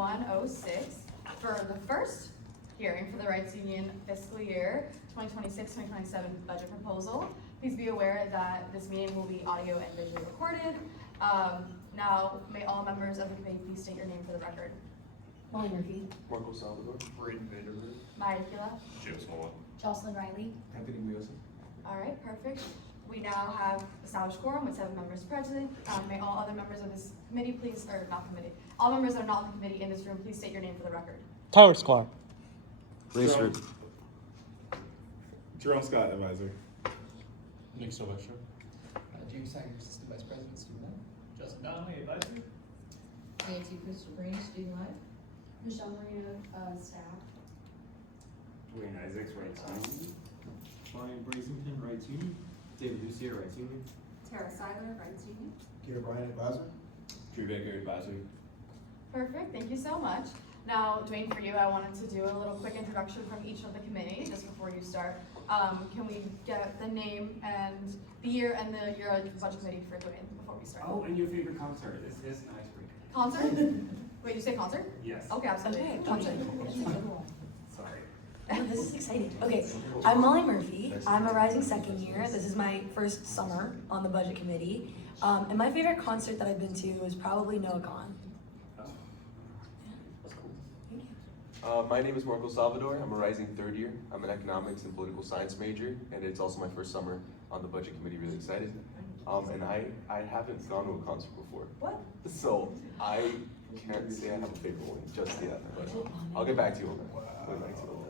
2106 for the first hearing for the Reitz Union Fiscal Year 2026-2027 budget proposal. Please be aware that this meeting will be audio and visually recorded. Now, may all members of the committee please state your name for the record. Molly Murphy. Marco Salvador. Braden Vanderbilt. Maya Kila. James Mola. Jocelyn Riley. Anthony Wilson. All right, perfect. We now have established quorum with 7 members present. May all other members of this committee please, or not committee, all members that are not in the committee in this room, please state your name for the record. Tyler Sklar. Jerome Scott, advisor. Nick Sylvester. James Sager, Assistant Vice President, Student Life. Justin Donnelly, advisor. Nancy Crystal Green, Student Life. Michelle Marina, staff. Dwayne Isaacs, Reitz Union. Brian Brasington, Reitz Union. David Lucia, Reitz Union. Tara Seiler, Reitz Union. Gator Bryant, advisor. Drew Baker, advisor. Perfect, thank you so much. Now, Dwayne, for you, I wanted to do a little quick introduction from each of the committee just before you start. Can we get the name and the year and the year of the budget committee for Dwayne before we start? Oh, and your favorite concert. This is an icebreaker. Concert? Wait, you say concert? Yes. Okay, absolutely. Okay, Concert. that's a good one. Sorry. Oh, this is exciting. Okay, I'm Molly Murphy. I'm a rising second year. This is my first summer on the budget committee. And my favorite concert that I've been to is probably NoahCon. Oh. That's cool. Thank you. My name is Marco Salvador. I'm a rising third year. I'm an economics and political science major, and it's also my first summer on the budget committee. Really excited. And I haven't gone to a concert before. What? So I can't say I have a favorite one just yet, but I'll get back to you on that. I'll get back to you on that.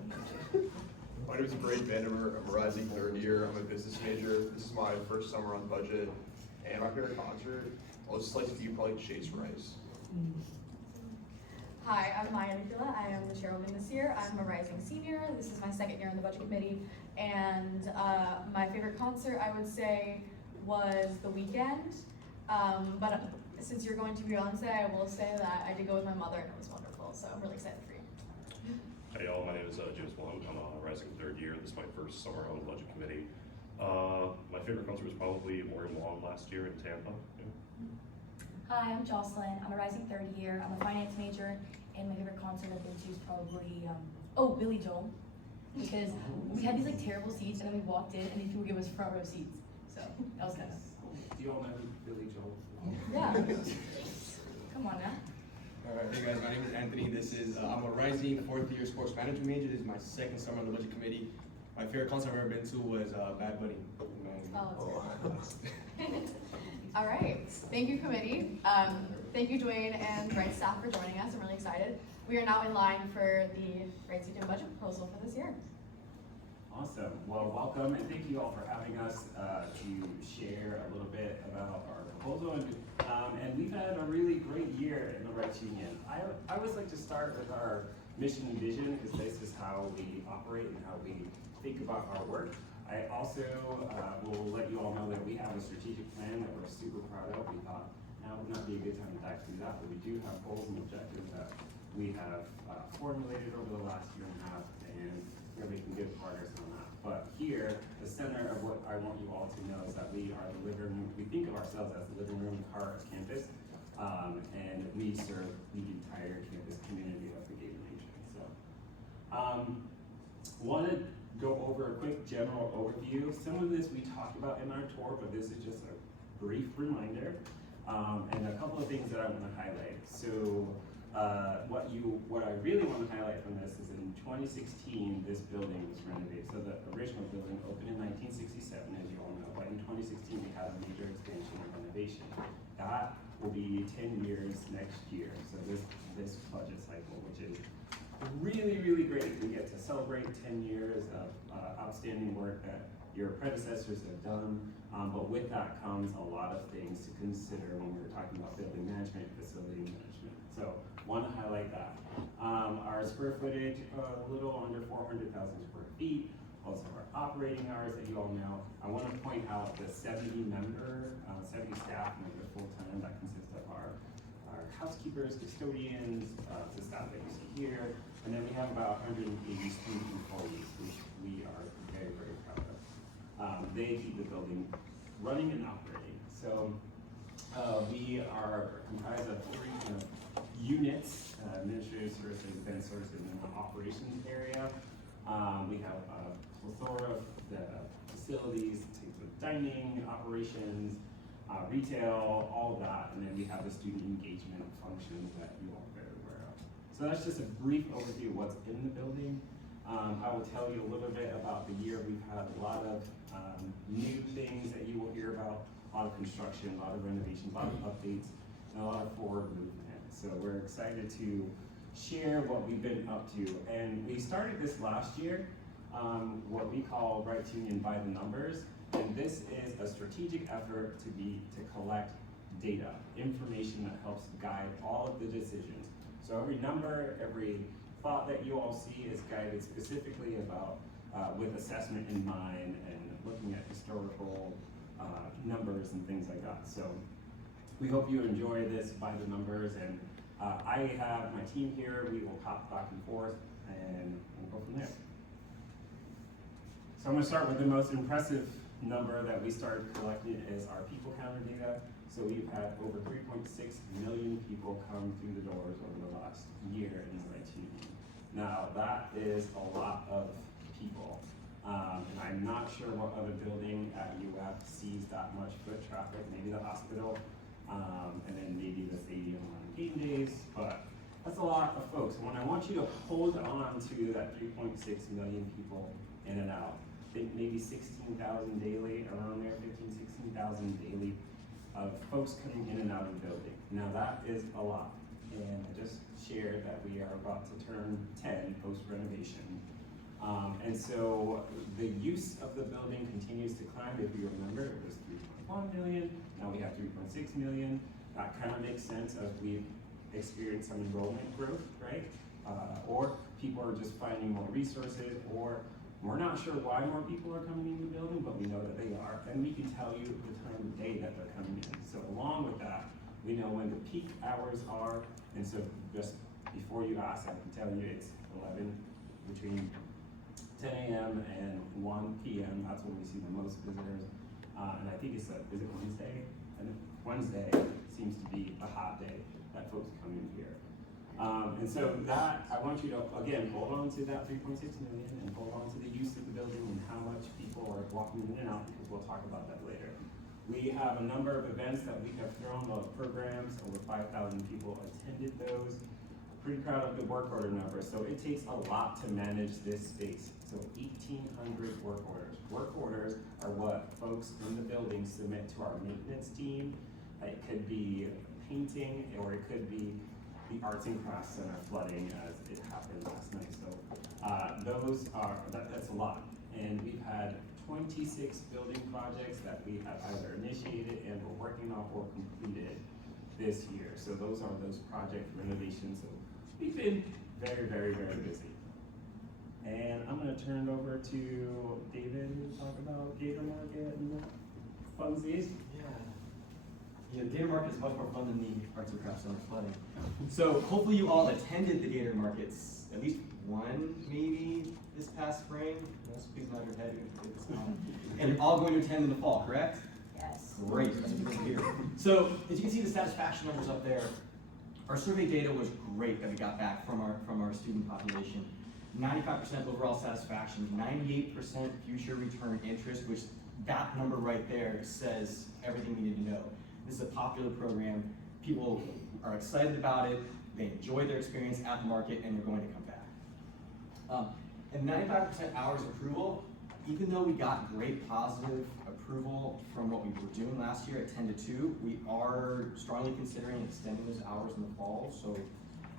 My name is Braden Vanderbilt. I'm a rising third year. I'm a business major. This is my first summer on budget. And my favorite concert, I'll just like to do probably Chase Rice. Hi, I'm Maya Kila. I am the chairwoman this year. I'm a rising senior. This is my second year on the budget committee. And my favorite concert, I would say, was The Weeknd. But since you're going to Beyonce, I will say that I did go with my mother and it was wonderful. So I'm really excited for you. Hey y'all, my name is James Wong. I'm a rising third year. This is my first summer on the budget committee. My favorite concert was probably Maureen Wong last year in Tampa. Yeah. Hi, I'm Jocelyn. I'm a rising third year. I'm a finance major, and my favorite concert I've been to is probably Billy Joel, because we had these like terrible seats, and then we walked in, and these people gave us front row seats. So that was kind of Do you all know who Billy Joel is? Yeah. come on now. Alright, hey guys, my name is Anthony. This is, I'm a rising fourth year sports management major. This is my second summer on the budget committee. My favorite concert I've ever been to was Bad Bunny. All right, thank you committee. Thank you Dwayne and Reitz staff for joining us. I'm really excited. We are now in line for the Reitz Union budget proposal for this year. Awesome. Well, welcome and thank you all for having us to share a little bit about our proposal. And we've had a really great year in the Reitz Union. I always like to start with our mission and vision because this is how we operate and how we think about our work. I also will let you all know that we have a strategic plan that we're super proud of. We thought now would not be a good time to dive through that, but we do have goals and objectives that we have formulated over the last year and a half, and we're making good progress on that. But here, the center of what I want you all to know is that we are the living room. We think of ourselves as the living room, heart of campus, and we serve the entire campus community of the Gator Nation. So, want to go over a quick general overview. Some of this we talked about in our tour, but this is just a brief reminder. And a couple of things that I want to highlight. So what I really want to highlight from this is in 2016, this building was renovated. So the original building opened in 1967, as you all know, but in 2016 we had a major expansion and renovation. That will be 10 years next year. So this budget cycle, which is really, really great. We get to celebrate 10 years of outstanding work that your predecessors have done, but with that comes a lot of things to consider when we're talking about building management, facility management. So, want to highlight that. Our square footage, a little under 400,000 square feet. Also our operating hours that you all know. I want to point out the 70 staff member full-time that consists of our housekeepers, custodians, the staff that you see here, and then we have about 180 student employees, which we are very, very proud of. They keep the building running and operating. So we are comprised of 3 units administrative services, event services, and the operations area. We have a plethora of the facilities, dining, operations, retail, all of that, and then we have the student engagement functions that you all are very aware of. So that's just a brief overview of what's in the building. I will tell you a little bit about the year. We've had a lot of new things that you will hear about, a lot of construction, a lot of renovations, a lot of updates, and a lot of forward movement. So we're excited to share what we've been up to. And we started this last year, what we call Reitz Union by the numbers. And this is a strategic effort to collect data, information that helps guide all of the decisions. So every number, every thought that you all see is guided specifically about with assessment in mind and looking at historical numbers and things like that. So we hope you enjoy this by the numbers, and I have my team here. We will hop back and forth and we'll go from there. So I'm gonna start with the most impressive number that we started collecting is our people counter data. So we've had over 3.6 million people come through the doors over the last year in the Reitz Union. Now that is a lot of people. And I'm not sure what other building at UF sees that much foot traffic, maybe the hospital, and then maybe the stadium on game days, but that's a lot of folks. And I want you to hold on to that 3.6 million people in and out. I think maybe 16,000 daily, around there, 15, 16,000 daily of folks coming in and out of the building. Now that is a lot. And I just shared that we are about to turn 10 post-renovation. And so the use of the building continues to climb. If you remember, it was 3.1 million, now we have 3.6 million. That kind of makes sense as we've experienced some enrollment growth, right? Or people are just finding more resources, or we're not sure why more people are coming into the building, but we know that they are, and we can tell you the time of day that they're coming in. So along with that, we know when the peak hours are, and so just before you ask, I can tell you it's between 10 a.m. and 1 p.m. That's when we see the most visitors. And I think is it Wednesday? And Wednesday seems to be a hot day that folks come in here. And so that, I want you to, again, hold on to that 3.6 million and hold on to the use of the building and how much people are walking in and out, because we'll talk about that later. We have a number of events that we have thrown, a lot of programs, over 5,000 people attended those. Pretty proud of the work order number. So it takes a lot to manage this space. So 1,800 work orders. Work orders are what folks in the building submit to our maintenance team. It could be painting, or it could be the arts and crafts center flooding as it happened last night. So that's a lot. And we've had 26 building projects that we have either initiated and we're working on or completed this year. So those are those project renovations. So we've been very, very, very busy. And I'm gonna turn it over to David to talk about Gator Market and the funsies. Yeah, Gator Market is much more fun than the Arts and Crafts Center flooding. So hopefully you all attended the Gator Markets, at least one maybe this past spring. Yes, please nod your head. And you're all going to attend in the fall, correct? Yes. Great, that's good to hear. So as you can see the satisfaction numbers up there, our survey data was great that we got back from our student population. 95% overall satisfaction, 98% future return interest, which that number right there says everything we need to know. This is a popular program. People are excited about it. They enjoy their experience at the market, and they're going to come back. And 95% hours approval, even though we got great positive approval from what we were doing last year at 10 to 2, we are strongly considering extending those hours in the fall, so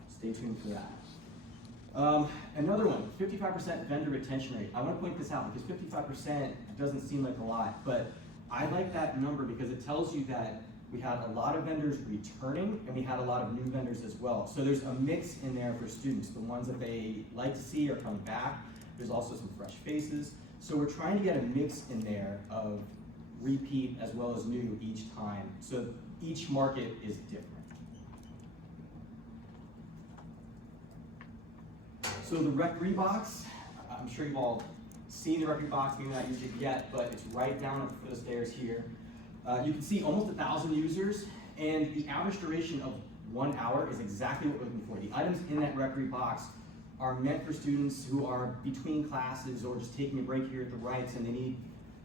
stay tuned for that. Another one, 55% vendor retention rate. I want to point this out because 55% doesn't seem like a lot, but I like that number because it tells you that we had a lot of vendors returning and we had a lot of new vendors as well. So there's a mix in there for students. The ones that they like to see are coming back. There's also some fresh faces. So we're trying to get a mix in there of repeat as well as new each time. So each market is different. So the Recre Box, I'm sure you've all seen the Recre Box, maybe not used it yet, but it's right down at the stairs here. You can see almost 1,000 users, and the average duration of 1 hour is exactly what we're looking for. The items in that Recre Box are meant for students who are between classes or just taking a break here at the Reitz and they need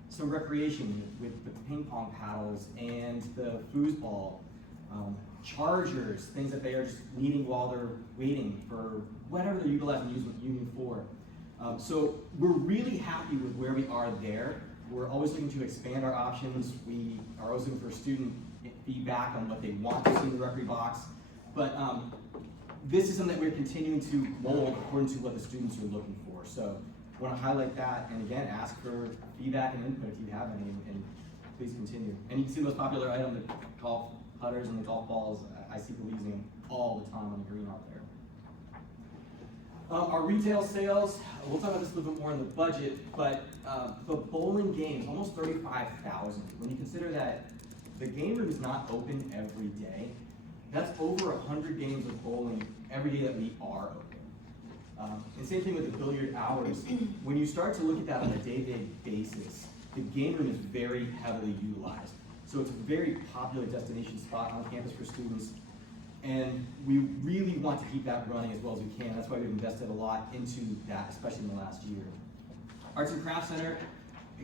some recreation with the ping pong paddles and the foosball, chargers, things that they are just needing while they're waiting for whatever they're utilizing Union for. So we're really happy with where we are there. We're always looking to expand our options. We are always looking for student feedback on what they want to see in the Recre Box. But this is something that we're continuing to mold according to what the students are looking for. So I want to highlight that, and again, ask for feedback and input if you have any, and please continue. And you can see the most popular item, the golf putters and the golf balls. I see people using them all the time on the green out there. Our retail sales, we'll talk about this a little bit more in the budget, but the bowling games, almost 35,000. When you consider that the game room is not open every day, that's over 100 games of bowling every day that we are open. And same thing with the billiard hours. When you start to look at that on a day-to-day basis, the game room is very heavily utilized. So it's a very popular destination spot on campus for students. And we really want to keep that running as well as we can. That's why we've invested a lot into that, especially in the last year. Arts and Crafts Center,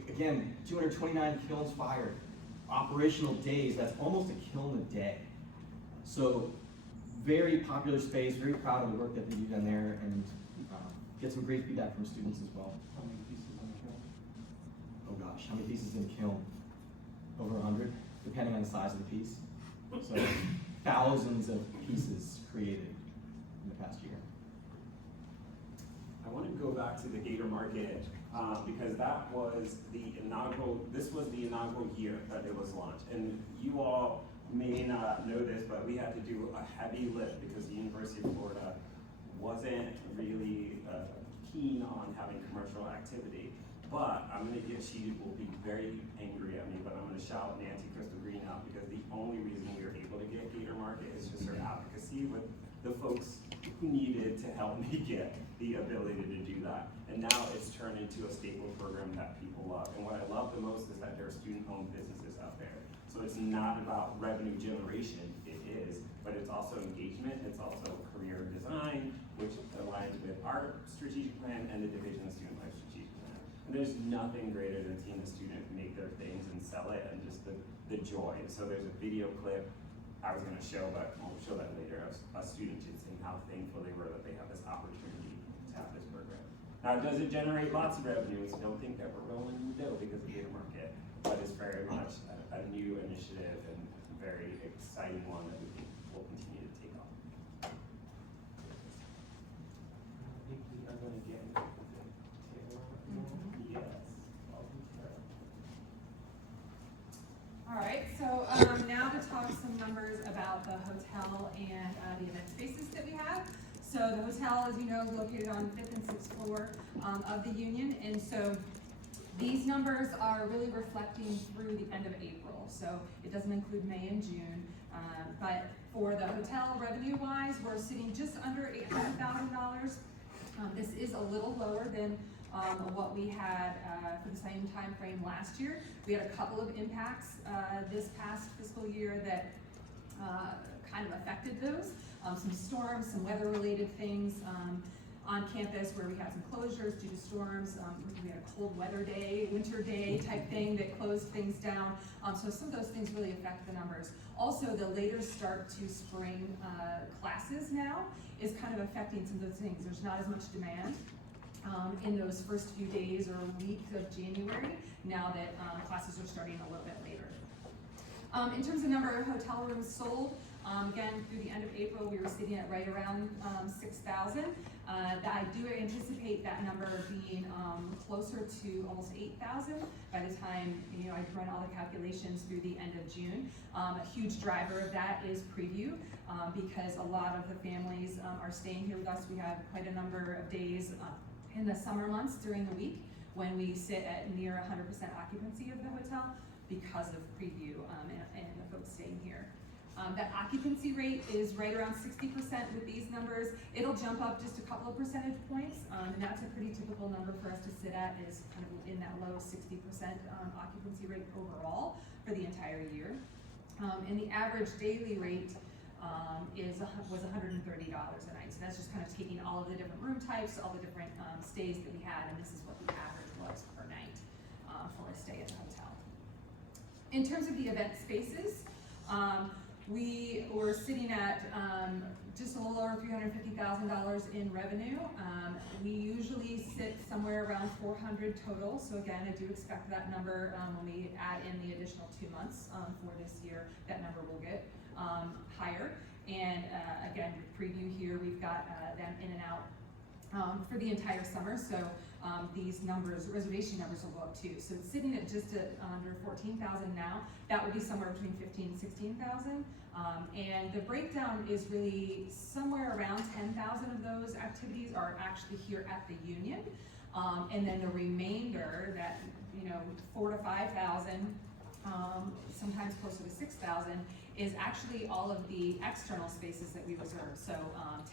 again, 229 kilns fired. Operational days, that's almost a kiln a day. So very popular space, very proud of the work that they do down there, and get some great feedback from students as well. How many pieces in the kiln? Oh gosh, how many pieces in a kiln? Over 100, depending on the size of the piece. So thousands of pieces created in the past year. I want to go back to the Gator Market because that was the inaugural, this was the inaugural year that it was launched. And you all may not know this, but we had to do a heavy lift because the University of Florida wasn't really keen on having commercial activity. But I'm gonna get, she will be very angry at me, but I'm gonna shout Nancy Crystal Green out because the only reason we were able to get Gator Market is just her advocacy with the folks who needed to help me get the ability to do that. And now it's turned into a staple program that people love. And what I love the most is that there are student-owned businesses out there. So it's not about revenue generation, it is, but it's also engagement, it's also career design, which aligns with our strategic plan and the Division of Student Life strategic plan. And there's nothing greater than seeing a student make their things and sell it and just the joy. So there's a video clip I was gonna show, but I'll show that later, of a student just saying how thankful they were that they have this opportunity to have this program. Now, does it generate lots of revenues? Don't think that we're rolling in the dough because of Gator Market, but it's very much a new initiative and very exciting one that we think will continue to take off. I think we are going to get into Yes. All right, so now to talk some numbers about the hotel and the event spaces that we have. So the hotel, as you know, is located on 5th and 6th floor of the Union, and so these numbers are really reflecting through the end of April. So it doesn't include May and June, but for the hotel revenue-wise, we're sitting just under $800,000. This is a little lower than what we had for the same time frame last year. We had a couple of impacts this past fiscal year that kind of affected those. Some storms, some weather-related things on campus where we had some closures due to storms. We had a cold weather day, winter day type thing that closed things down. So some of those things really affect the numbers. Also, the later start to spring classes now is kind of affecting some of those things. There's not as much demand in those first few days or week of January, now that classes are starting a little bit later. In terms of number of hotel rooms sold, again, through the end of April, we were sitting at right around 6,000. I do anticipate that number being closer to almost 8,000 by the time, I run all the calculations through the end of June. A huge driver of that is preview, because a lot of the families are staying here with us. We have quite a number of days in the summer months during the week when we sit at near 100% occupancy of the hotel because of preview and the folks staying here. That occupancy rate is right around 60% with these numbers. It'll jump up just a couple of percentage points, and that's a pretty typical number for us to sit at, is kind of in that low 60% occupancy rate overall for the entire year. And the average daily rate was $130 a night. So that's just kind of taking all of the different room types, all the different stays that we had, and this is what the average was per night for a stay at the hotel. In terms of the event spaces, we were sitting at just a little over $350,000 in revenue. We usually sit somewhere around 400 total. So again, I do expect that number when we add in the additional 2 months for this year, that number will get higher. And again, preview here, we've got them in and out for the entire summer. So these numbers, reservation numbers will go up too. So it's sitting at just under 14,000 now. That will be somewhere between 15,000 and 16,000. And the breakdown is really somewhere around 10,000 of those activities are actually here at the Union. And then the remainder, that 4,000 to 5,000, sometimes closer to 6,000, is actually all of the external spaces that we reserve. So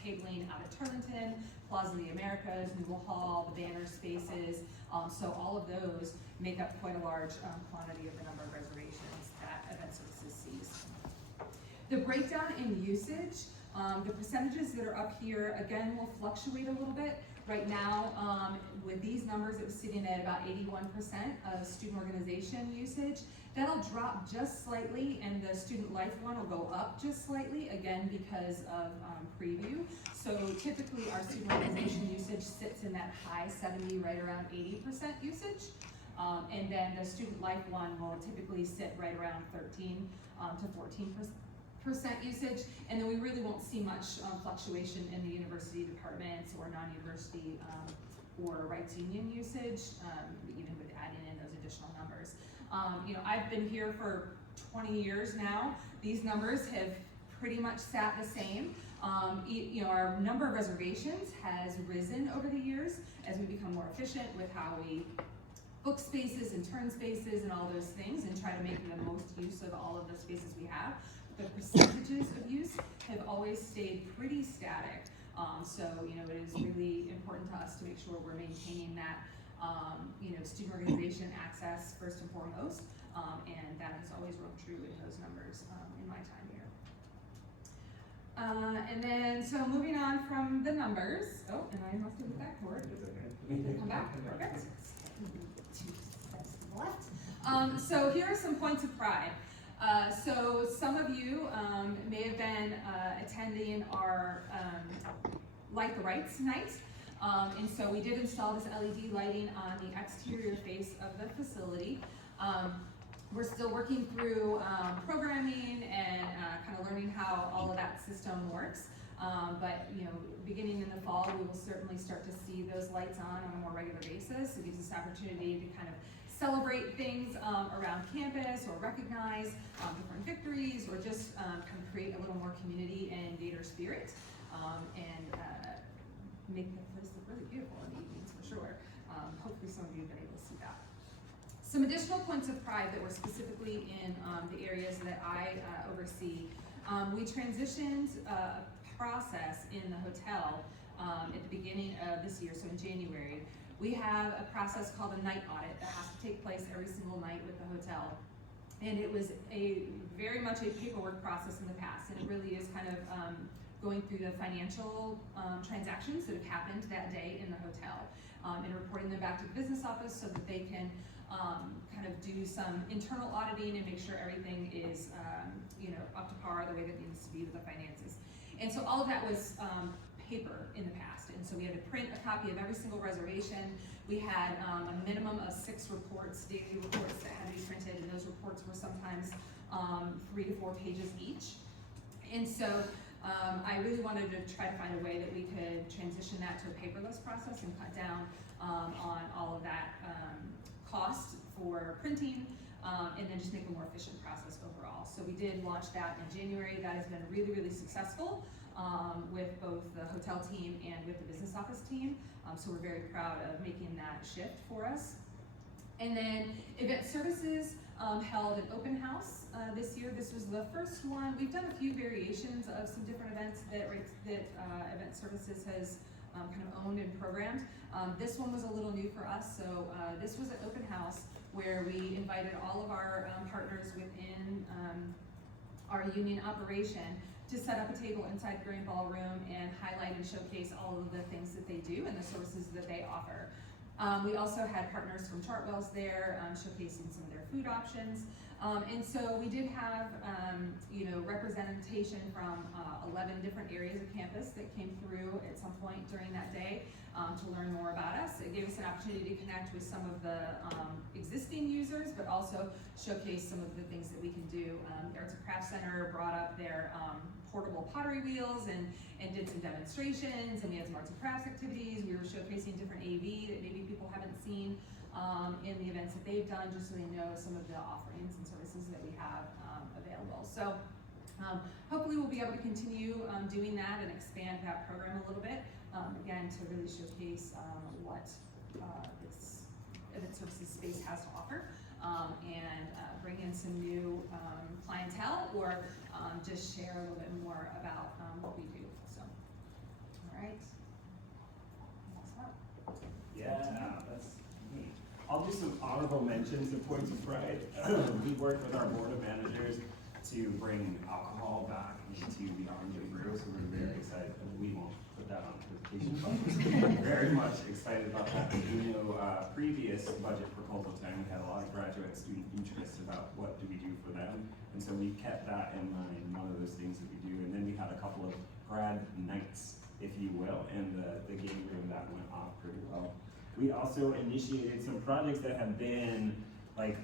tabling out at Turlington, Plaza of the Americas, Newell Hall, the banner spaces. So all of those make up quite a large quantity of the number of reservations that Event Services sees. The breakdown in usage, the percentages that are up here, again, will fluctuate a little bit. Right now, with these numbers, it was sitting at about 81% of student organization usage. That'll drop just slightly, and the student life one will go up just slightly, again, because of preview. So typically, our student organization usage sits in that high 70, right around 80% usage. And then the student life one will typically sit right around 13 to 14% usage, and then we really won't see much fluctuation in the university departments or non-university or Reitz Union usage, even with adding in those additional numbers. I've been here for 20 years now. These numbers have pretty much sat the same. Our number of reservations has risen over the years as we become more efficient with how we book spaces and turn spaces and all those things and try to make the most use of all of the spaces we have. The percentages of use have always stayed pretty static. It is really important to us to make sure we're maintaining that, student organization access first and foremost, and that has always rung true in those numbers in my time here. And then, so moving on from the numbers, and I must have hit that cord. Come back, perfect. 2 steps to the left. So here are some points of pride. So some of you may have been attending our Light the Reitz night. And so we did install this LED lighting on the exterior face of the facility. We're still working through programming and kind of learning how all of that system works. But beginning in the fall, we will certainly start to see those lights on a more regular basis. It gives us opportunity to kind of celebrate things around campus or recognize different victories or just kind of create a little more community and Gator spirit and make the place look really beautiful in the evenings for sure. Hopefully some of you have been able to see that. Some additional points of pride that were specifically in the areas that I oversee. We transitioned a process in the hotel at the beginning of this year, so in January. We have a process called a night audit that has to take place every single night with the hotel. And it was very much a paperwork process in the past, and it really is kind of going through the financial transactions that have happened that day in the hotel and reporting them back to the business office so that they can kind of do some internal auditing and make sure everything is up to par the way that it needs to be with the finances. And so all of that was paper in the past, and so we had to print a copy of every single reservation. We had a minimum of 6 reports, daily reports that had to be printed, and those reports were sometimes 3 to 4 pages each. And so I really wanted to try to find a way that we could transition that to a paperless process and cut down on all of that cost for printing, and then just make a more efficient process overall. So we did launch that in January. That has been really, really successful with both the hotel team and with the business office team. So we're very proud of making that shift for us. And then Event Services held an open house this year. This was the first one. We've done a few variations of some different events that Event Services has kind of owned and programmed. This one was a little new for us, so this was an open house where we invited all of our partners within our union operation to set up a table inside the Grand Ballroom and highlight and showcase all of the things that they do and the services that they offer. We also had partners from Chartwell's there, showcasing some of their food options. And so we did have, representation from 11 different areas of campus that came through at some point during that day to learn more about us. It gave us an opportunity to connect with some of the existing users, but also showcase some of the things that we can do. The Arts and Crafts Center brought up their portable pottery wheels and did some demonstrations, and we had some arts and crafts activities. We were showcasing different AV that maybe people haven't seen in the events that they've done, just so they know some of the offerings and services that we have available. So hopefully we'll be able to continue doing that and expand that program a little bit, again, to really showcase what this event services space has to offer, and bring in some new clientele, or just share a little bit more about what we do. So, all right. Next up. Yeah, that's neat. I'll do some honorable mentions and points of pride. We worked with our board of managers to bring alcohol back into the Army Brew, so we're very excited. And we won't put that on presentation, but very much excited about that. You know, previous budget proposal time, we had a lot of graduate student interest about what do we do for them. And so we kept that in mind, one of those things that we do. And then we had a couple of grad nights, if you will, and the game room that went off pretty well. We also initiated some projects that have been like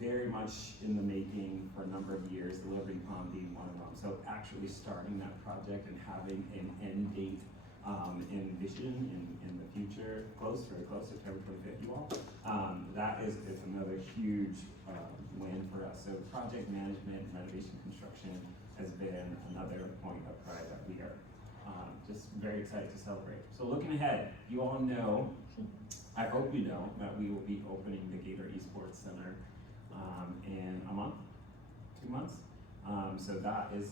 very much in the making for a number of years, Delivering Pond being one of them. So actually starting that project and having an end date in vision in the future, very close, September 25th, you all. That is another huge win for us. So project management, renovation, construction has been another point of pride that we are just very excited to celebrate. So looking ahead, you all know, I hope you know, that we will be opening the Gator Esports Center in a month, 2 months. So that is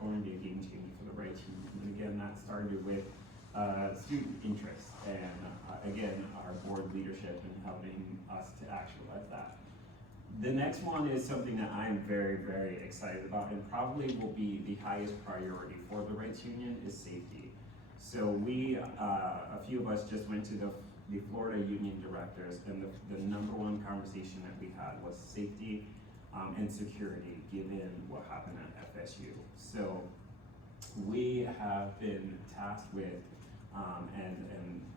going to be a game changer for the Reitz Union. And again, that started with student interest and again, our board leadership in helping us to actualize that. The next one is something that I'm very, very excited about, and probably will be the highest priority for the Reitz Union, is safety. So we, a few of us just went to the Florida Union Directors, and the number one conversation that we had was safety and security, given what happened at FSU. So we have been tasked with, and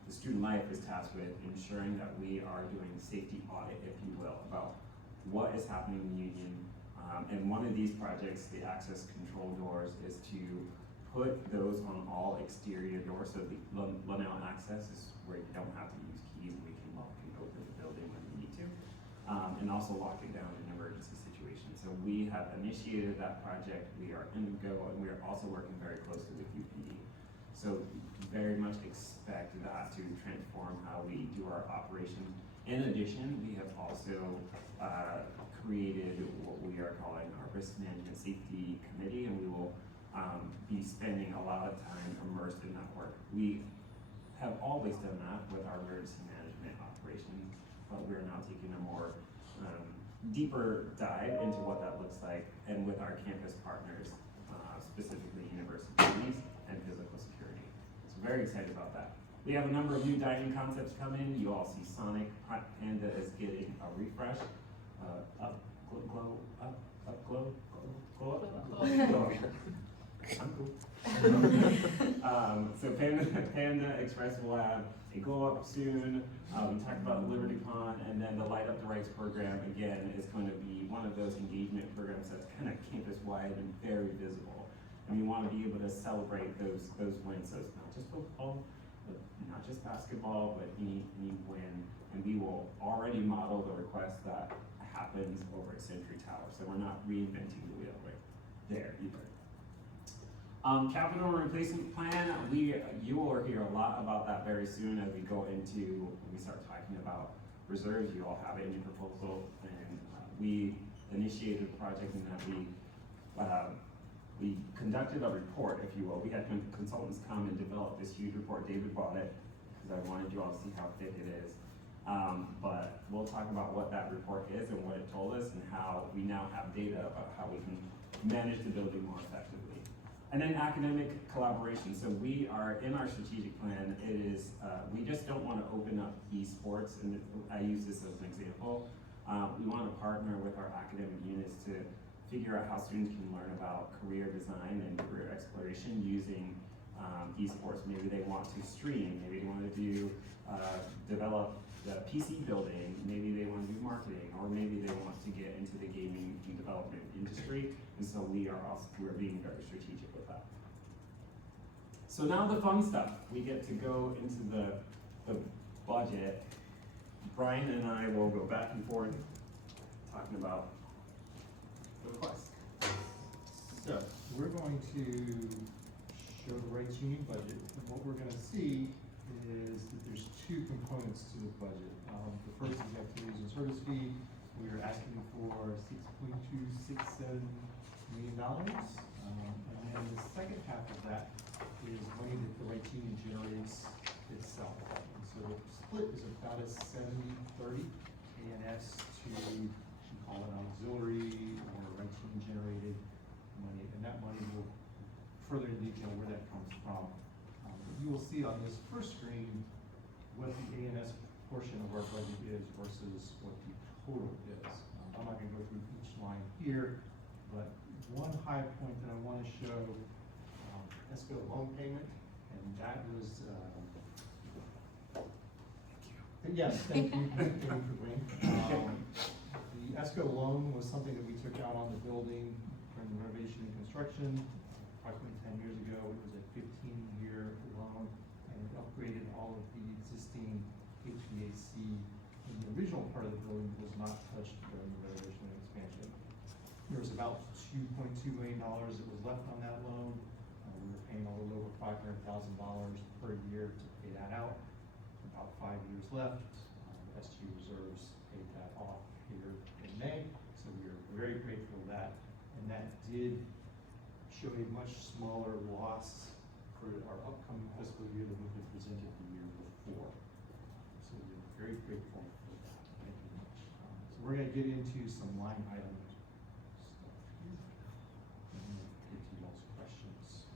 the student life is tasked with ensuring that we are doing a safety audit, if you will, about what is happening in the union. And one of these projects, the access control doors, is to put those on all exterior doors. So the Linnell access is where you don't have to use keys, and we can lock and open the building when we need to. And also lock it down in emergency situations. So we have initiated that project. We are in go, and we are also working very closely with UPD. So very much expect that to transform how we do our operation. In addition, we have also created what we are calling our Risk Management Safety Committee, and we will be spending a lot of time immersed in that work. We have always done that with our emergency management operations, but we're now taking a more deeper dive into what that looks like, and with our campus partners, specifically universities and physical security. So very excited about that. We have a number of new dining concepts coming. You all see Sonic. Panda is getting a refresh. Glow up. I'm cool. So Panda Express will have a glow up soon. We talked about Liberty Pond, and then the Light Up the Reitz program, again, is going to be one of those engagement programs that's kind of campus-wide and very visible. And we want to be able to celebrate those wins. So it's not just football, not just basketball, but any win. And we will already model the request that happens over at Century Tower. So we're not reinventing the wheel right there either. Capital replacement plan, you will hear a lot about that very soon as we go into, when we start talking about reserves. You all have it in your proposal, and we initiated a project in that we conducted a report, if you will. We had consultants come and develop this huge report. David bought it because I wanted you all to see how thick it is. But we'll talk about what that report is and what it told us, and how we now have data about how we can manage the building more effectively. And then academic collaboration. So we are in our strategic plan. It is we just don't want to open up esports, and I use this as an example. We want to partner with our academic units to figure out how students can learn about career design and career exploration using esports. Maybe they want to stream. Maybe they want to do develop the PC building. Maybe they want to do marketing, or maybe they want to get into the gaming and development industry. And so we're being very strategic with that. So now the fun stuff. We get to go into the budget. Brian and I will go back and forth talking about the request. So, we're going to show the Reitz Union budget, and what we're gonna see is that there's two components to the budget. The first is activities and service fee. We are asking for $6.267 million. And then the second half of that is money that the Reitz Union generates itself. And so the split is about a 70-30 ANS to, we call it auxiliary or Reitz Union generated money. And that money will further detail where that comes from. You will see on this first screen what the ANS portion of our budget is versus what the total is. I'm not gonna go through each line here, but one high point that I wanna show, ESCO loan payment, and that was, yes, thank you, the ESCO loan was something that we took out on the building during the renovation and construction, approximately 10 years ago. It was a 15-year loan, and it upgraded all of the existing HVAC in the original part of the building that was not touched during the renovation and expansion. There was about $2.2 million that was left on that loan. We were paying a little over $500,000 per year to pay that out. About 5 years left. SG Reserves paid that off here in May, so we are very grateful for that. And that did show a much smaller loss for our upcoming fiscal year than we had presented the year before. So we're very grateful for that. Thank you much. So we're going to get into some line item stuff here. And then get to y'all's questions.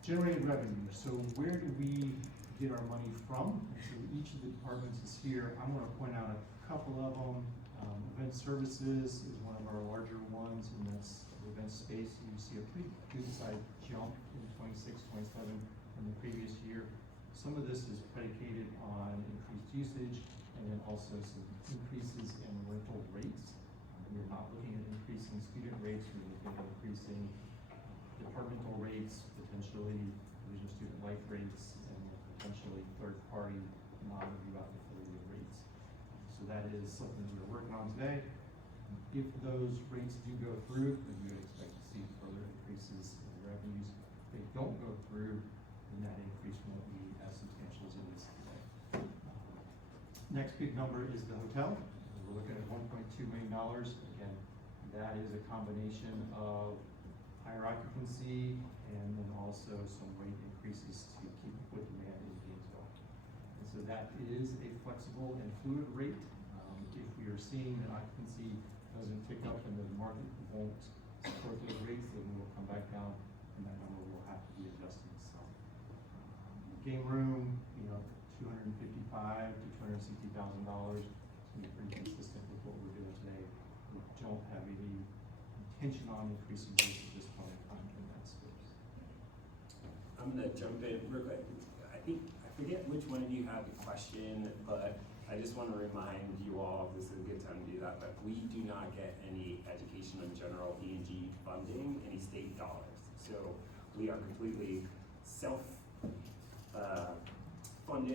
Generated revenue. So where do we get our money from? So each of the departments is here. I'm going to point out a couple of them. Event services is one of our larger ones, and that's the event space. You see a pretty good sized jump in 26, 27 from the previous year. Some of this is predicated on increased usage and then also some increases in rental rates. We're not looking at increasing student rates, we're looking at increasing departmental rates, potentially division student life rates, and potentially third-party non-UF affiliated rates. So that is something we're working on today. If those rates do go through, then we would expect to see further increases in revenues. If they don't go through, then that increase won't be as substantial as it is today. Next big number is the hotel. We're looking at $1.2 million. Again, that is a combination of higher occupancy and then also some rate increases to keep with demand in Gainesville. And so that is a flexible and fluid rate. If we are seeing that occupancy doesn't pick up and the market won't support those rates, then we will come back down and that number will have to be adjusted. So, game room, $255,000 to $260,000. It's going to be pretty consistent with what we're doing today. We don't have any intention on increasing rates at this point in time in that space. I'm gonna jump in real quick. I forget which one of you had the question, but I just want to remind you all, this is a good time to do that, but we do not get any education in general E&G funding, any state dollars. So we are completely self-funded,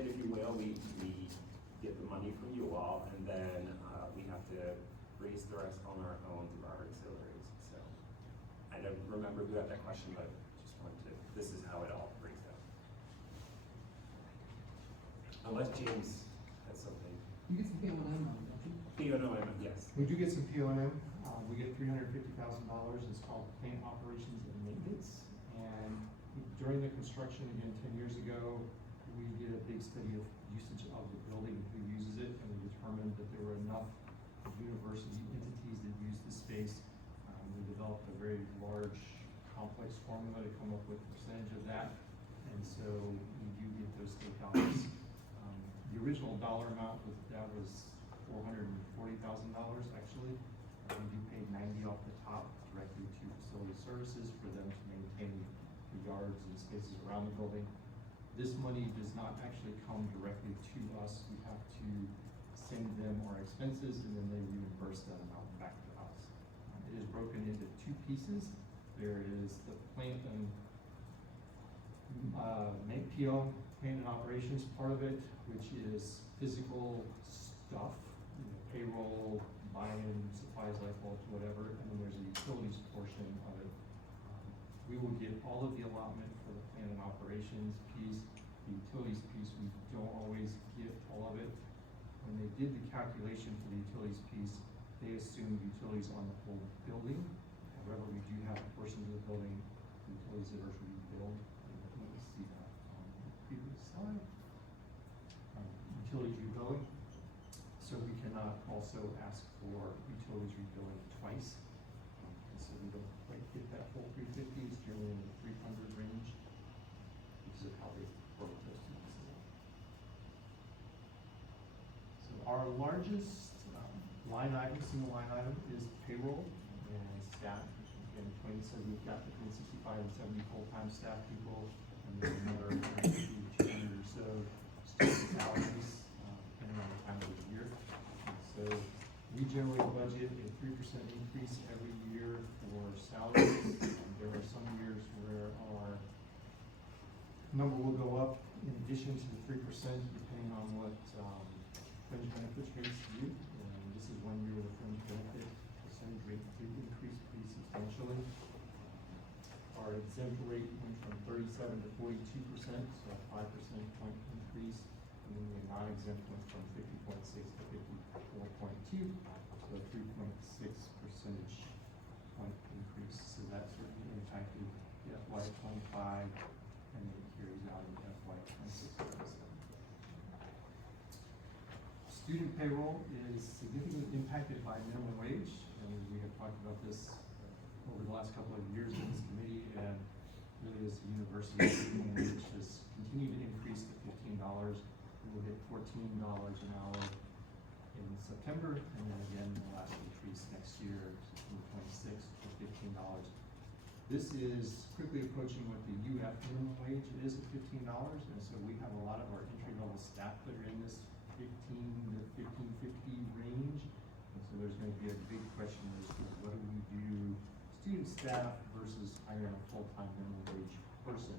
if you will. We get the money from you all, and then we have to raise the rest on our own through our auxiliaries. So I don't remember who had that question, but just wanted to, this is how it all breaks down. Unless James has something. You get some P&M money, don't you? P&M, yes. We do get some P&M. We get $350,000. It's called plant operations and maintenance. And during the construction, again, 10 years ago, we did a big study of usage of the building, who uses it, and we determined that there were enough university entities that use the space. We developed a very large complex formula to come up with a percentage of that, and so we do get those state dollars. The original dollar amount was $440,000 actually. We do pay 90 off the top directly to facility services for them to maintain the yards and spaces around the building. This money does not actually come directly to us. We have to send them our expenses and then they reimburse that amount back to us. It is broken into two pieces. There is the plant and PO, plant and operations part of it, which is physical stuff, payroll, buying supplies like mulch, whatever, and then there's a utilities portion of it. We will get all of the allotment for the plant and operations piece. The utilities piece, we don't always get all of it. When they did the calculation for the utilities piece, they assumed utilities on the whole building. However, we do have portions of the building, utilities that are rebuilt. You can see that on the previous slide. Utilities rebilling. So we cannot also ask for utilities rebilling twice. And so we don't quite get that full 350, it's generally in the 300 range because of how they broke those two pieces up. So our largest line item, single line item is payroll and staff. Again, Twain said we've got between 65 and 70 full-time staff people, and there's another 150 to 200 or so student salaries, depending on the time of the year. So we generally budget a 3% increase every year for salaries. There are some years where our number will go up in addition to the 3%, depending on what fringe benefits rates do. And this is one year the fringe benefit percentage rate did increase pretty substantially. Our exempt rate went from 37 to 42%, so a 5% point increase. And then the non-exempt went from 50.6 to 54.2, so a 3.6 percentage point increase. So that certainly impacted the FY25, and then it carries out in FY26. Student payroll is significantly impacted by minimum wage, and we have talked about this over the last couple of years in this committee, and really as a university, minimum wage has continued to increase to $15. We'll hit $14 an hour in September, and then again, the last increase next year, September 26th, to $15. This is quickly approaching what the UF minimum wage is at $15, and so we have a lot of our entry-level staff that are in this 15 to 1550 range, and so there's going to be a big question as to what do we do student staff versus hiring a full-time minimum wage person.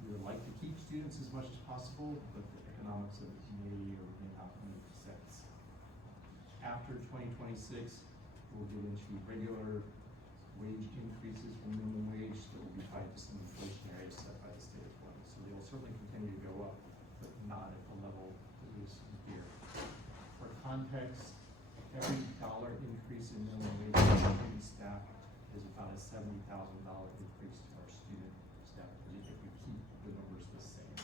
We would like to keep students as much as possible, but the economics of it may or may not make sense. After 2026, we'll get into regular wage increases from minimum wage that will be tied to some inflationary set by the state of Florida. So they will certainly continue to go up, but not at the level that we see here. For context, every dollar increase in minimum wage for student staff is about a $70,000 increase to our student staff budget if we keep the numbers the same.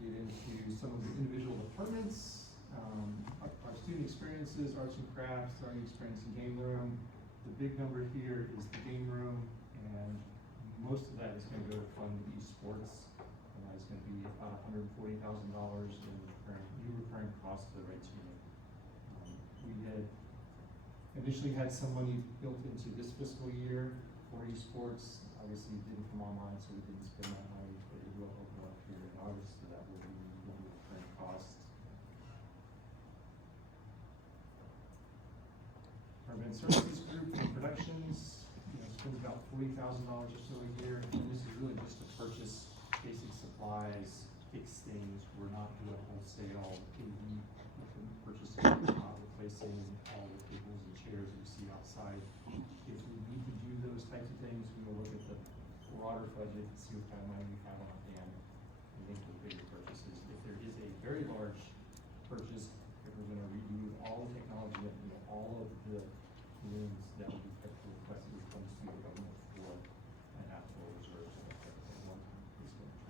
Get into some of the individual departments. Our student experiences, arts and crafts, learning experience and game room. The big number here is the game room, and most of that is going to go to fund esports. It's going to be about $140,000 in new recurring costs to the Reitz Union. We had initially had some money built into this fiscal year for esports. Obviously, it didn't come online, so we didn't spend that money, but it will open up here in August, so that will be new recurring costs. Our event services group and productions, spends about $40,000 or so a year, and this is really just to purchase basic supplies, fix things. We're not doing wholesale AV purchasing, we're not replacing all the tables and chairs you see outside. If we need to do those types of things, we will look at the broader budget and see what kind of money we have on hand and make the bigger purchases. If there is a very large purchase, if we're going to redo all the technology and all of the rooms, that would be requested when it comes to the government for an actual reserves and one-time expenditures.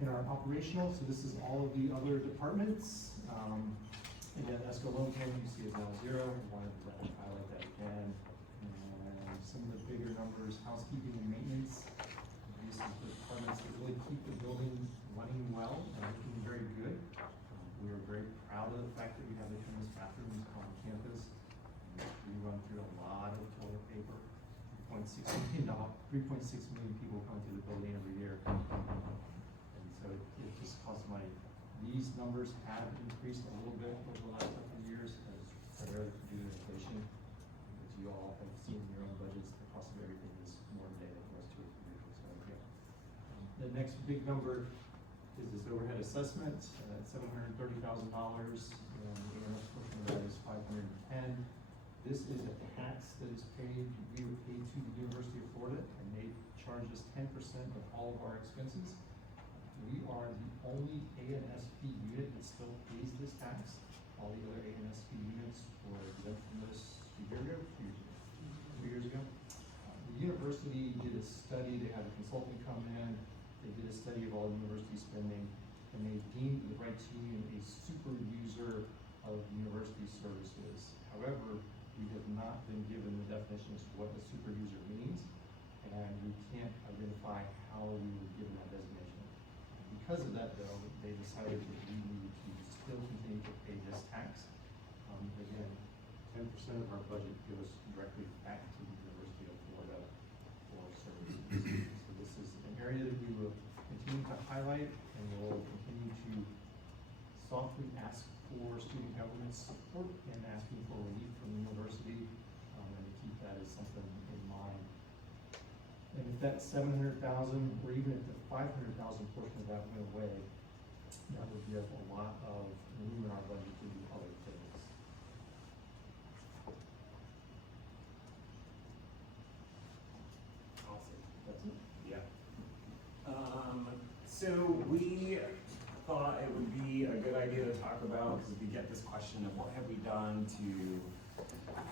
In our operational, so this is all of the other departments. Again, escrow loan payment, you see is now 0, wanted to highlight that again. And some of the bigger numbers, housekeeping and maintenance. These are the departments that really keep the building running well and looking very good. We are very proud of the fact that we have the chemist bathrooms on campus. We run through a lot of toilet paper. $3.6 million people come through the building every year. And so it just costs money. These numbers have increased a little bit over the last couple of years as primarily due to inflation. As you all have seen in your own budgets, the cost of everything is more today than it was 2 or 3 years ago. Yeah. The next big number is this overhead assessment, $730,000, and the AMS portion of that is $510,000. This is a tax that is paid, we were paid to the University of Florida, and they charge us 10% of all of our expenses. We are the only ANSP unit that still pays this tax. All the other ANSP units were exempt from this 2 years ago. The university did a study, they had a consultant come in, they did a study of all university spending, and they deemed the Reitz Union a super user of university services. However, we have not been given the definition as to what a super user means, and we can't identify how we were given that designation. Because of that, though, they decided that we needed to still continue to pay this tax. Again, 10% of our budget goes directly back to the University of Florida for services. So this is an area that we will continue to highlight, and we'll continue to softly ask for student government support and asking for relief from the university, and to keep that as something in mind. And if that 700,000, or even if the 500,000 portion of that went away, that would give a lot of room in our budget to do other things. Awesome. That's it. Yeah. So we thought it would be a good idea to talk about, because we get this question of what have we done to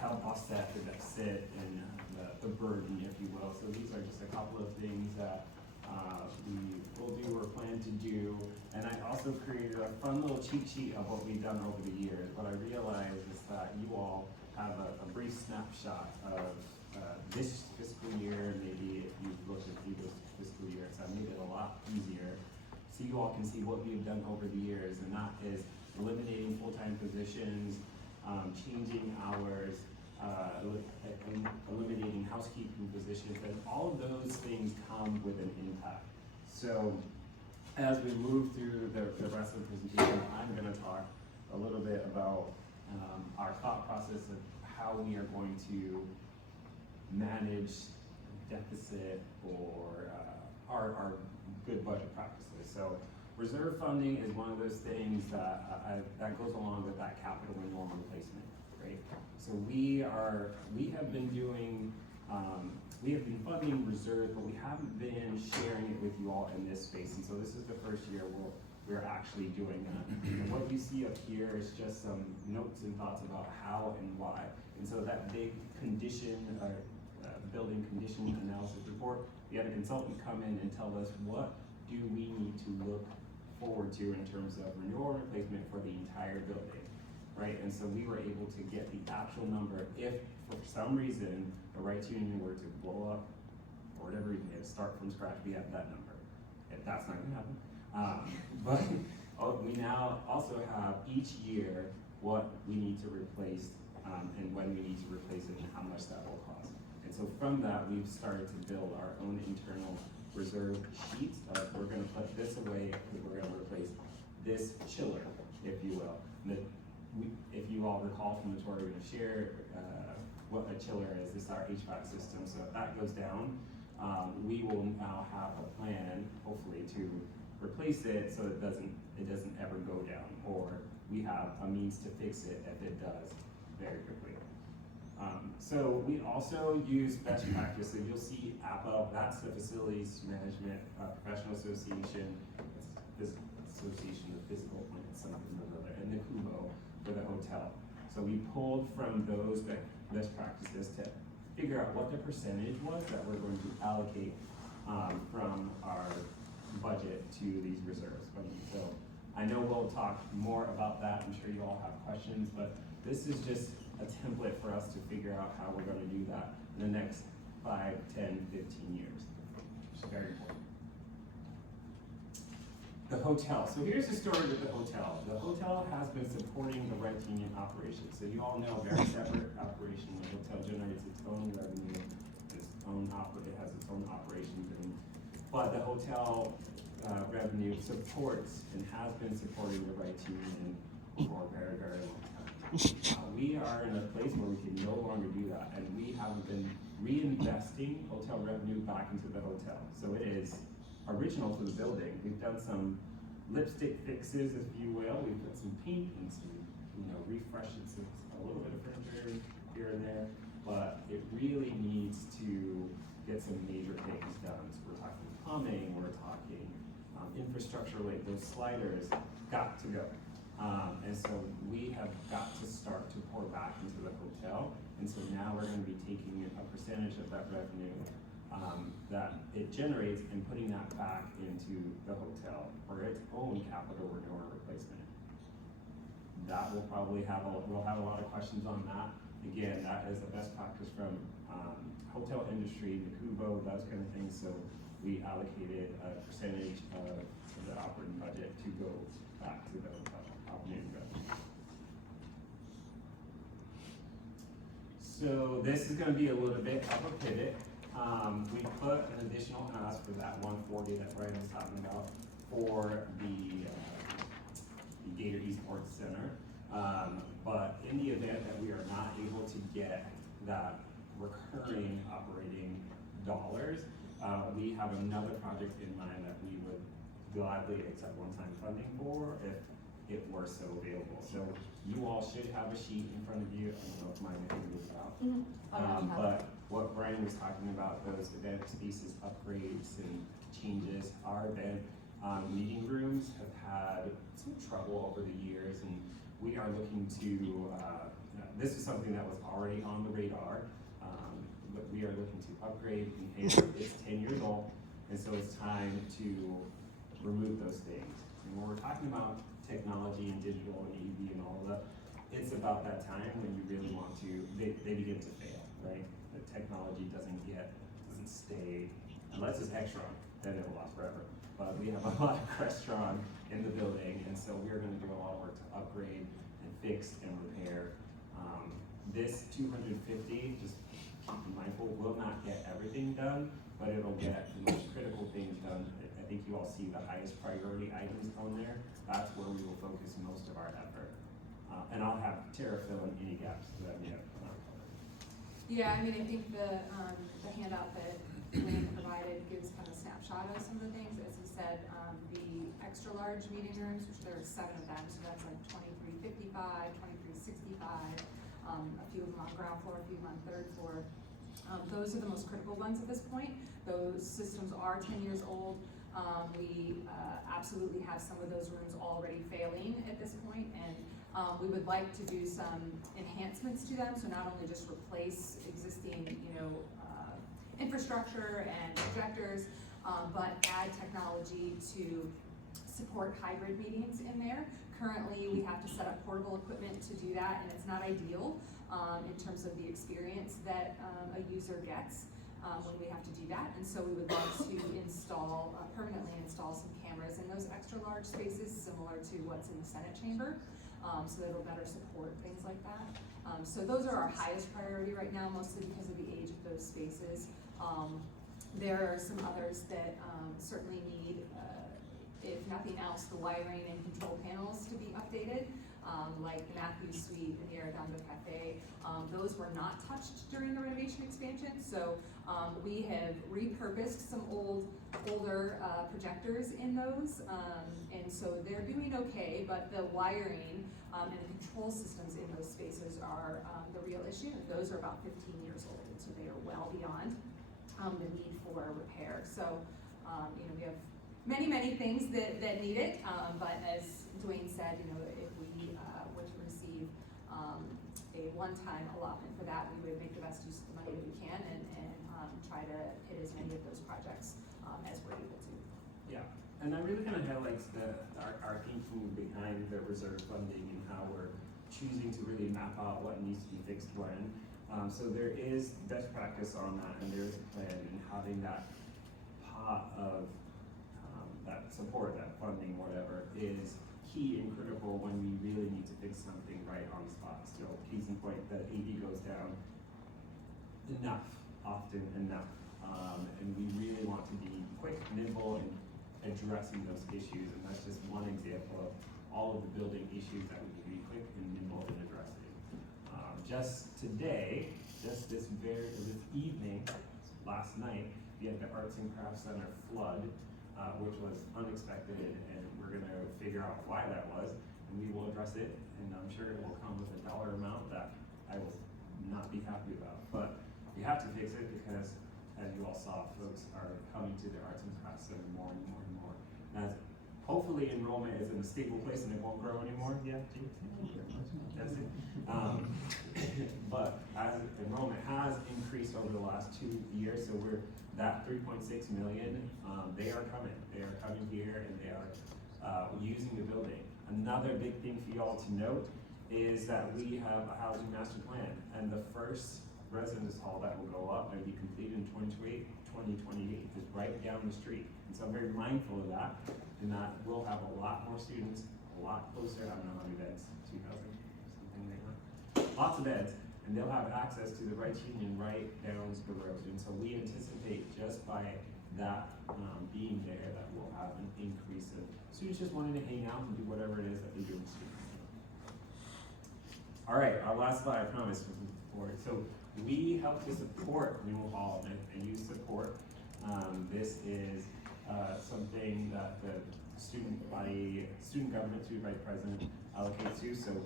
help offset the deficit and the burden, if you will. So these are just a couple of things that we will do or plan to do. And I also created a fun little cheat sheet of what we've done over the years. What I realized is that you all have a brief snapshot of this fiscal year. Maybe if you've looked at previous fiscal years, that made it a lot easier. So you all can see what we've done over the years, and that is eliminating full-time positions, changing hours, eliminating housekeeping positions, and all of those things come with an impact. So as we move through the rest of the presentation, I'm going to talk a little bit about our thought process of how we are going to manage deficit or our good budget practices. So reserve funding is one of those things that that goes along with that capital and normal replacement, right? So we have been doing, we have been funding reserve, but we haven't been sharing it with you all in this space. And so this is the first year we're actually doing that. And what you see up here is just some notes and thoughts about how and why. And so that big condition, building condition analysis report, we had a consultant come in and tell us what do we need to look forward to in terms of renewal and replacement for the entire building, right? And so we were able to get the actual number if for some reason the Reitz Union were to blow up or whatever reason, we had to start from scratch, we have that number. If that's not gonna happen. But we now also have each year what we need to replace and when we need to replace it and how much that will cost. And so from that, we've started to build our own internal reserve sheets of we're going to put this away because we're going to replace this chiller, if you will. If you all recall from the tour, we're going to share what a chiller is. This is our HVAC system. So if that goes down, we will now have a plan, hopefully, to replace it so it doesn't ever go down, or we have a means to fix it if it does very quickly. So we also use best practice. So you'll see APA, that's the Facilities Management Professional Association, this Association of Physical Plants, something or another, and the KUBO for the hotel. So we pulled from those best practices to figure out what the percentage was that we're going to allocate from our budget to these reserves. So I know we'll talk more about that, I'm sure you all have questions, but this is just a template for us to figure out how we're gonna do that in the next 5, 10, 15 years. It's very important. The hotel. So here's the story with the hotel. The hotel has been supporting the Reitz Union operation. So you all know, very separate operation. The hotel generates its own revenue, it has its own operations, but the hotel revenue supports and has been supporting the Reitz Union for a very, very long time. We are in a place where we can no longer do that, and we have been reinvesting hotel revenue back into the hotel. So it is original to the building. We've done some lipstick fixes, if you will. We've put some paint and some, refreshes, a little bit of furniture here and there, but it really needs to get some major things done. So we're talking plumbing, we're talking infrastructure, like those sliders got to go. And so we have got to start to pour back into the hotel. And so now we're going to be taking a percentage of that revenue that it generates and putting that back into the hotel for its own capital renewal replacement. That will probably we'll have a lot of questions on that. Again, that is the best practice from hotel industry, the Kubo, those kind of things. So we allocated a percentage of the operating budget to go back to the hotel operating budget. So this is going to be a little bit of a pivot. We put an additional ask for that 140 that Brian was talking about for the Gator Esports Center. But in the event that we are not able to get that recurring operating dollars, we have another project in mind that we would gladly accept one-time funding for if it were so available. So you all should have a sheet in front of you. I don't know if mine is out. But what Brian was talking about, those event spaces upgrades and changes, our event meeting rooms have had some trouble over the years, and we are looking to, this is something that was already on the radar, but we are looking to upgrade and it's 10 years old, and so it's time to remove those things. And when we're talking about technology and digital and EV and all of that, it's about that time when you really want to, they begin to fail, right? The technology doesn't stay, unless it's Extron, then it'll last forever. But we have a lot of Crestron in the building, and so we're gonna do a lot of work to upgrade and fix and repair. This 250, just keep mindful, will not get everything done, but it'll get the most critical things done. I think you all see the highest priority items on there. That's where we will focus most of our effort. And I'll have Tara fill in any gaps that we have on our cover. Yeah, I mean, I think the handout that Lynn provided gives kind of a snapshot of some of the things. As you said, the extra large meeting rooms, which there are 7 of them, so that's like 2355, 2365, a few of them on ground floor, a few of them on 3rd floor. Those are the most critical ones at this point. Those systems are 10 years old. We absolutely have some of those rooms already failing at this point, and we would like to do some enhancements to them. So not only just replace existing, infrastructure and projectors, but add technology to support hybrid meetings in there. Currently, we have to set up portable equipment to do that, and it's not ideal in terms of the experience that a user gets when we have to do that. And so we would like to permanently install some cameras in those extra large spaces, similar to what's in the Senate chamber, so that it'll better support things like that. So those are our highest priority right now, mostly because of the age of those spaces. There are some others that certainly need, if nothing else, the wiring and control panels to be updated, like the Matthews Suite and the Arredondo Cafe. Those were not touched during the renovation expansion, so we have repurposed some older projectors in those, and so they're doing okay, but the wiring and the control systems in those spaces are the real issue. Those are about 15 years old, and so they are well beyond the need for repair. So, we have many things that need it, but as Dwayne said, if we were to receive a one-time allotment for that, we would make the best use of the money that we can and try to hit as many of those projects as we're able to. Yeah, And that really kind of highlights our thinking behind the reserve funding and how we're choosing to really map out what needs to be fixed when. So there is best practice on that, and there's a plan, and having that pot of that support, that funding, whatever, is key and critical when we really need to fix something right on the spot. So case in point, the AD goes down often enough. And we really want to be quick, nimble, and addressing those issues. And that's just one example of all of the building issues that we can be quick and nimble in addressing. Just today, this evening, last night, we had the Arts and Crafts Center flood, which was unexpected, and we're gonna figure out why that was, and we will address it, and I'm sure it will come with a dollar amount that I will not be happy about. But we have to fix it because, as you all saw, folks are coming to the Arts and Crafts Center more and more and more. As hopefully enrollment is in a stable place and it won't grow anymore. Yeah, that's it. But as enrollment has increased over the last 2 years, so we're that 3.6 million, they are coming. They are coming here and they are using the building. Another big thing for y'all to note is that we have a housing master plan, and the first residence hall that will go up and be completed in 2028 is right down the street. And so I'm very mindful of that, and that we'll have a lot more students, a lot closer. I don't know how many beds, 2,000, something like that. Lots of beds, and they'll have access to the Reitz Union right down the road. And so we anticipate just by that being there that we'll have an increase of students just wanting to hang out and do whatever it is that they do in school. All right, our last slide, I promise. So we help to support Newell Hall and youth support. This is something that the student government through Vice President allocates to. So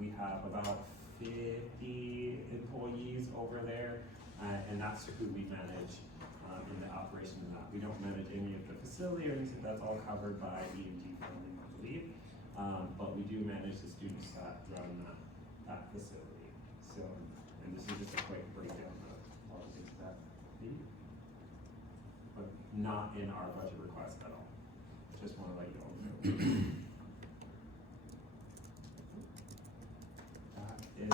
we have about 50 employees over there, and that's who we manage in the operation of that. We don't manage any of the facility or anything. That's all covered by E&G funding, I believe. But we do manage the students that run that facility. So, and this is just a quick breakdown of all the things that we do, but not in our budget request at all. Just want to let you all know. That is it.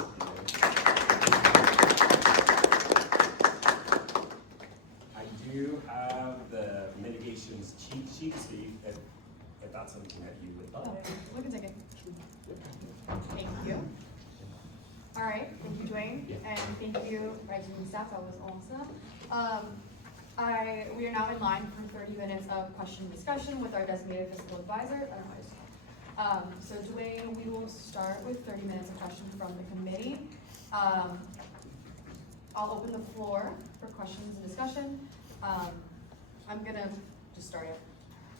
I do have the mitigations cheat sheet, so if that's something that you would love. We can take it. Thank you. All right, thank you, Dwayne, and thank you, Reitz Union staff. That was awesome. We are now in line for 30 minutes of question and discussion with our designated fiscal advisor. So Dwayne, we will start with 30 minutes of questions from the committee. I'll open the floor for questions and discussion. I'm gonna just start it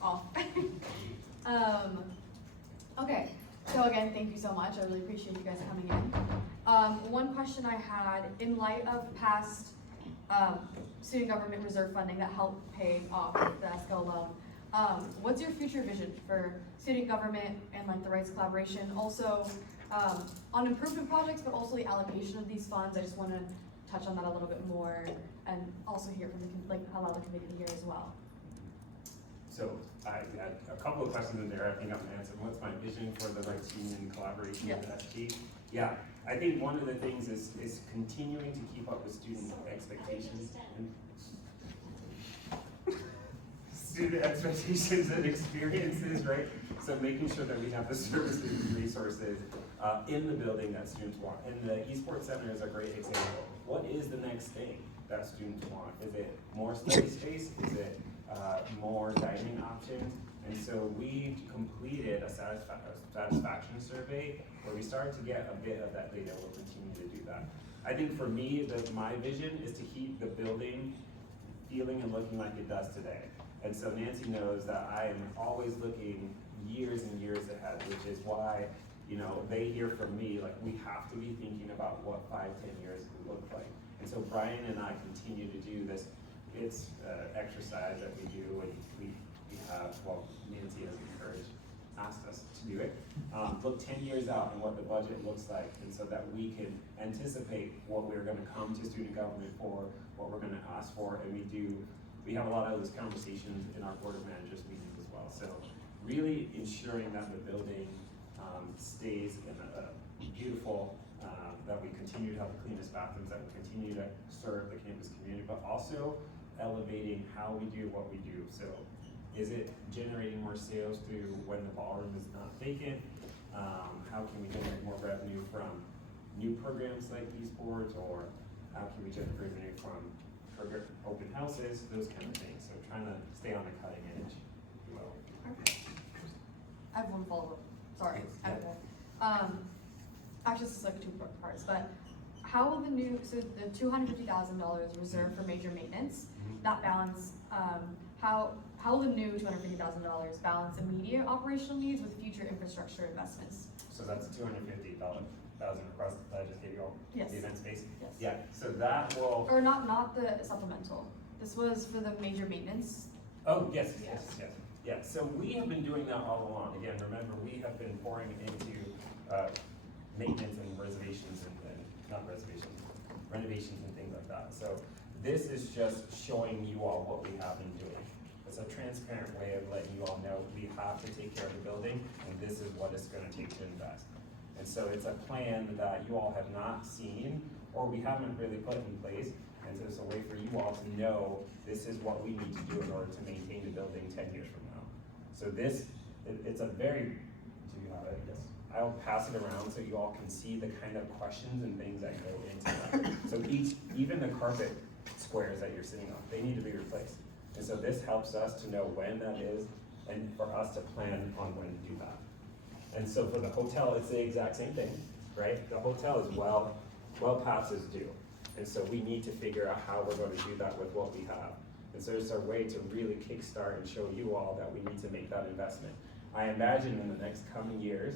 off. Okay, so again, thank you so much. I really appreciate you guys coming in. One question I had, in light of past student government reserve funding that helped pay off the ESCO loan, what's your future vision for student government and like the Reitz collaboration? Also, on improvement projects, but also the allocation of these funds. I just want to touch on that a little bit more, and also hear from allow the committee to hear as well. So I had a couple of questions in there. I think I'm answering. What's my vision for the Reitz Union collaboration with SG? Yeah, I think one of the things is continuing to keep up with student expectations and experiences, right? So making sure that we have the services and resources in the building that students want. And the esports center is a great example. What is the next thing that students want? Is it more study space? Is it more dining options? And so we completed a satisfaction survey where we started to get a bit of that data. We'll continue to do that. I think for me, my vision is to keep the building feeling and looking like it does today. And so Nancy knows that I am always looking years and years ahead, which is why, they hear from me, like, we have to be thinking about what 5-10 years will look like. And so Brian and I continue to do this. It's exercise that we do, and we have, well, Nancy has asked us to do it. Look 10 years out and what the budget looks like, and so that we can anticipate what we're gonna come to student government for, what we're gonna ask for, and we do we have a lot of those conversations in our board of managers meetings as well. So really ensuring that the building stays in a beautiful, that we continue to have the cleanest bathrooms, that we continue to serve the campus community, but also elevating how we do what we do. So is it generating more sales through when the ballroom is not vacant? How can we generate more revenue from new programs like esports, or how can we generate revenue from open houses, those kind of things. So trying to stay on the cutting edge, if you will. I have one follow-up, sorry. Actually, this is like two parts, but how will so the $250,000 reserved for major maintenance, that balance, how will the new $250,000 balance immediate operational needs with future infrastructure investments? So that's $250,000 request that I just gave you all? Yes. The event space? Yes. Yeah, so that will, Or not the supplemental. This was for the major maintenance. oh, yes. Yeah, so we have been doing that all along. Again, remember, we have been pouring into maintenance and reservations and not reservations, renovations and things like that. So this is just showing you all what we have been doing. It's a transparent way of letting you all know we have to take care of the building, and this is what it's gonna take to invest. And so it's a plan that you all have not seen, or we haven't really put in place. And so it's a way for you all to know this is what we need to do in order to maintain the building 10 years from now. So this, it's a very, do you have it? Yes. I'll pass it around so you all can see the kind of questions and things that go into that. So even the carpet squares that you're sitting on, they need to be replaced. And so this helps us to know when that is, and for us to plan on when to do that. And so for the hotel, it's the exact same thing, right? The hotel is well past its due. And so we need to figure out how we're going to do that with what we have. And so it's a way to really kickstart and show you all that we need to make that investment. I imagine in the next coming years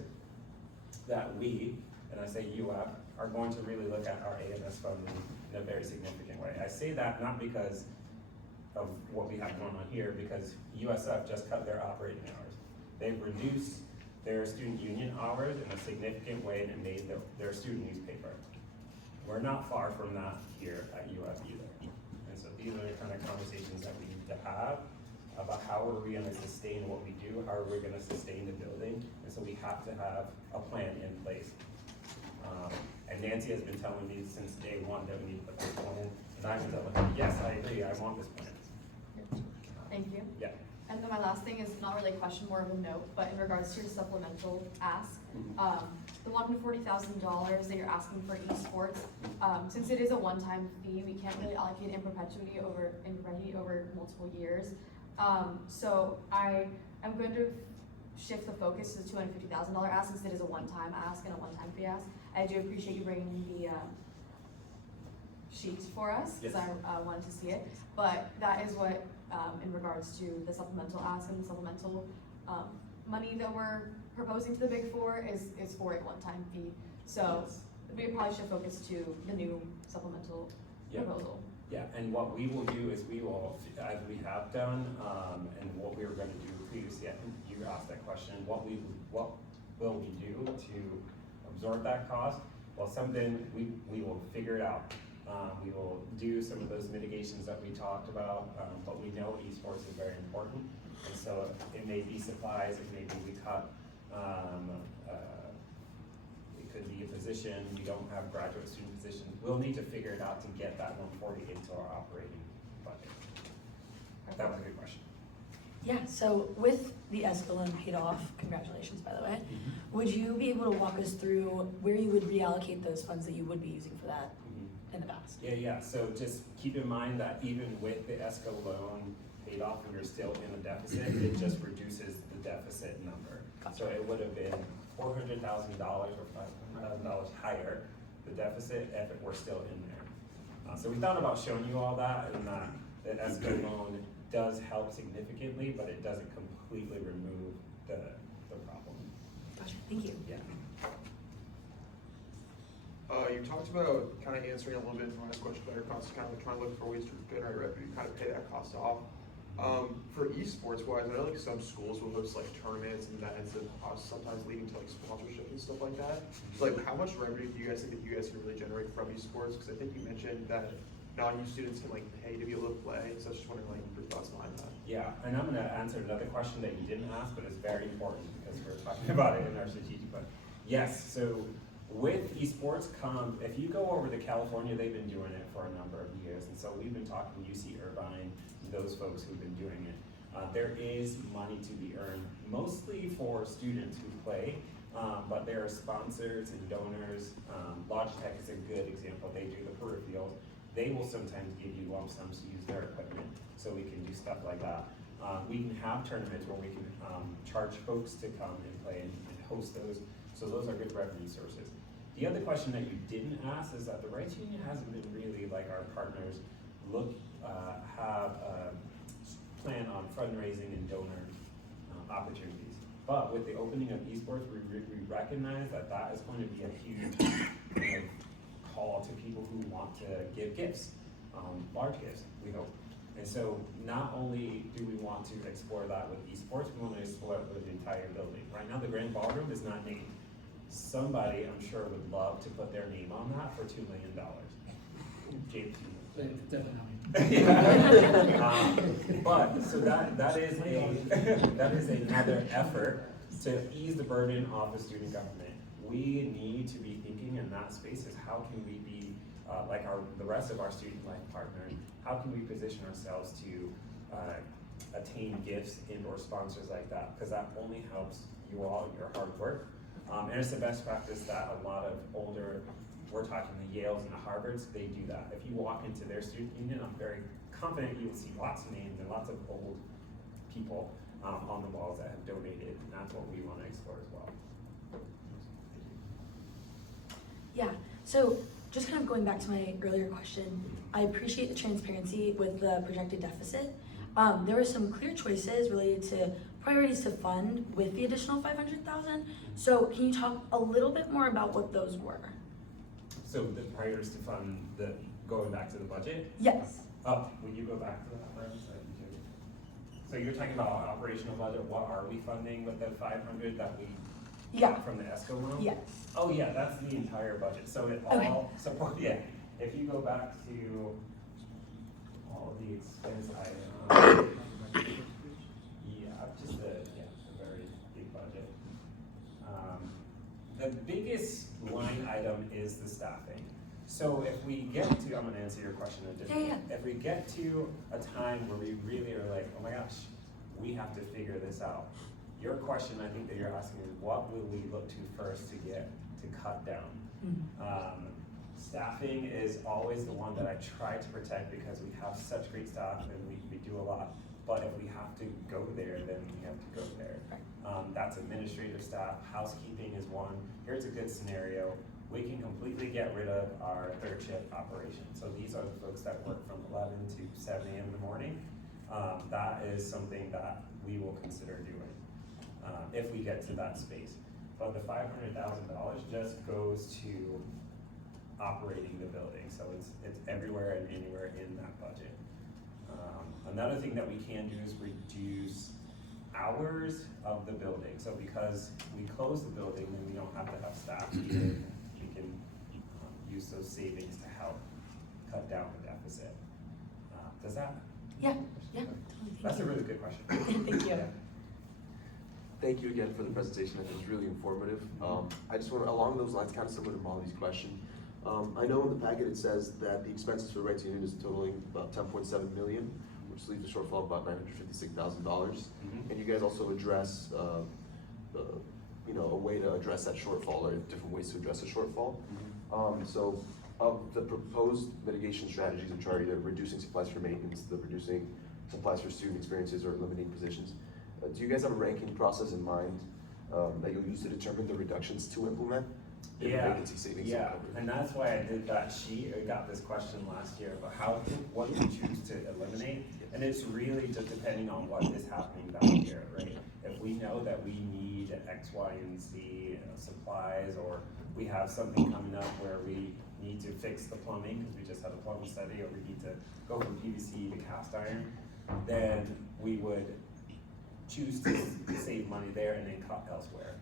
that we, and I say UF, are going to really look at our AMS funding in a very significant way. I say that not because of what we have going on here, because USF just cut their operating hours. They've reduced their student union hours in a significant way and made their student newspaper. We're not far from that here at UF either. And so these are the kind of conversations that we need to have about how are we gonna sustain what we do, how are we gonna sustain the building, and so we have to have a plan in place. And Nancy has been telling me since day one that we need to put this plan, and I've been telling her, yes, I agree, I want this plan. Thank you. Yeah. And then my last thing is not really a question, more of a note, but in regards to your supplemental ask, the $140,000 that you're asking for esports, since it is a one-time fee, we can't really allocate in perpetuity over multiple years. So I am going to shift the focus to the $250,000 ask, since it is a one-time ask and a one-time fee ask. I do appreciate you bringing the sheet for us, because I wanted to see it, but that is what, in regards to the supplemental ask and the supplemental money that we're proposing to the Big Four is for a one-time fee. So we probably should focus to the new supplemental proposal. Yeah, and what we will do is we will, as we have done, and what we were going to do previously, I think you asked that question, what will we do to absorb that cost? Well, something we will figure it out. We will do some of those mitigations that we talked about, but we know esports is very important. And so it may be supplies, it may be we cut, it could be a position, we don't have graduate student positions. We'll need to figure it out to get that 140 into our operating budget. That was a good question. Yeah, so with the ESCO loan paid off, congratulations by the way, would you be able to walk us through where you would reallocate those funds that you would be using for that in the past? Yeah, so just keep in mind that even with the ESCO loan paid off and you're still in a deficit, it just reduces the deficit number. Gotcha. So it would have been $400,000 or $500,000 higher, the deficit, if it were still in there. So we thought about showing you all that, and that the ESCO loan does help significantly, but it doesn't completely remove the problem. Gotcha, thank you. Yeah. You talked about kind of answering a little bit my last question about your costs, kind of trying to look for ways to generate revenue, kind of pay that cost off. For esports wise, I know like some schools will host like tournaments and events and sometimes leading to like sponsorship and stuff like that. So like how much revenue do you guys think that you guys can really generate from esports? Because I think you mentioned that non-U students can like pay to be able to play, so I was just wondering like your thoughts behind that. Yeah, and I'm gonna answer another question that you didn't ask, but it's very important because we're talking about it in our strategic plan. Yes, so with esports if you go over to California, they've been doing it for a number of years, and so we've been talking to UC Irvine, those folks who've been doing it. There is money to be earned, mostly for students who play, but there are sponsors and donors. Logitech is a good example. They do the peripherals. They will sometimes give you lump sums to use their equipment, so we can do stuff like that. We can have tournaments where we can charge folks to come and play and host those, so those are good revenue sources. The other question that you didn't ask is that the Reitz Union hasn't been really like our partners have a plan on fundraising and donor opportunities. But with the opening of esports, we recognize that that is going to be a huge call to people who want to give gifts, large gifts, we hope. And so not only do we want to explore that with esports, we want to explore it with the entire building. Right now, the Grand Ballroom is not named. Somebody, I'm sure, would love to put their name on that for $2 million. James. Definitely. But so that is another effort to ease the burden off the student government. We need to be thinking in that space is how can we be like the rest of our student life partners? How can we position ourselves to attain gifts and or sponsors like that? Because that only helps you all your hard work. And it's the best practice that a lot of older, we're talking the Yales and the Harvards, they do that. If you walk into their student union, I'm very confident you will see lots of names and lots of old people on the walls that have donated, and that's what we want to explore as well. Yeah, so just kind of going back to my earlier question, I appreciate the transparency with the projected deficit. There were some clear choices related to priorities to fund with the additional $500,000. So can you talk a little bit more about what those were? So the priorities to fund going back to the budget? Yes. Oh, will you go back to that, Brian? So you're talking about operational budget. What are we funding with the 500 that we got from the ESCO loan? Yes. Oh yeah, that's the entire budget. So it all support. Yeah. If you go back to all of the expense items. Just a very big budget. The biggest line item is the staffing. So if we get to, I'm gonna answer your question in a different way. If we get to a time where we really are like, oh my gosh, we have to figure this out. Your question, I think that you're asking is what will we look to first to get to cut down? Staffing is always the one that I try to protect because we have such great staff and we do a lot. But if we have to go there, then we have to go there. That's administrative staff, housekeeping is one. Here's a good scenario. We can completely get rid of our third shift operation. So these are the folks that work from 11 to 7 a.m. in the morning. That is something that we will consider doing if we get to that space. But the $500,000 just goes to operating the building. So it's everywhere and anywhere in that budget. Another thing that we can do is reduce hours of the building. So because we close the building, then we don't have to have staff here. We can use those savings to help cut down the deficit. Does that? Yeah, totally. That's a really good question. Thank you. Thank you again for the presentation. I think it's really informative. I just want to, along those lines, kind of similar to Molly's question. I know in the packet it says that the expenses for Reitz Union is totaling about $10.7 million, which leaves a shortfall of about $956,000. And you guys also address, a way to address that shortfall, or different ways to address a shortfall. So, of the proposed mitigation strategies, which are either reducing supplies for maintenance, the reducing supplies for student experiences, or limiting positions, do you guys have a ranking process in mind that you'll use to determine the reductions to implement? Vacancy savings. Yeah, and that's why I did that sheet. I got this question last year about what do you choose to eliminate? And it's really just depending on what is happening that year, right? If we know that we need X, Y, and Z supplies, or we have something coming up where we need to fix the plumbing because we just had a plumbing study, or we need to go from PVC to cast iron, then we would choose to save money there and then cut elsewhere.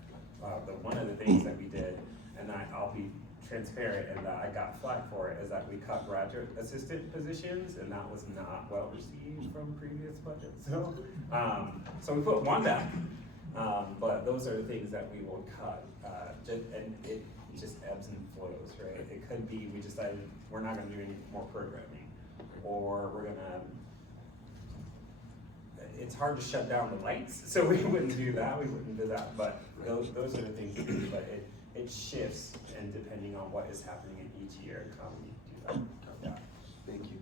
One of the things that we did, and I'll be transparent and that I got flack for it, is that we cut graduate assistant positions, and that was not well received from previous budgets. So, so we put one back, but those are the things that we will cut, and it just ebbs and flows, right? It could be we decided we're not gonna do any more programming, or we're gonna, it's hard to shut down the lights, so we wouldn't do that, but those are the things we do, but it shifts, and depending on what is happening in each year, we do that. Yeah. Thank you.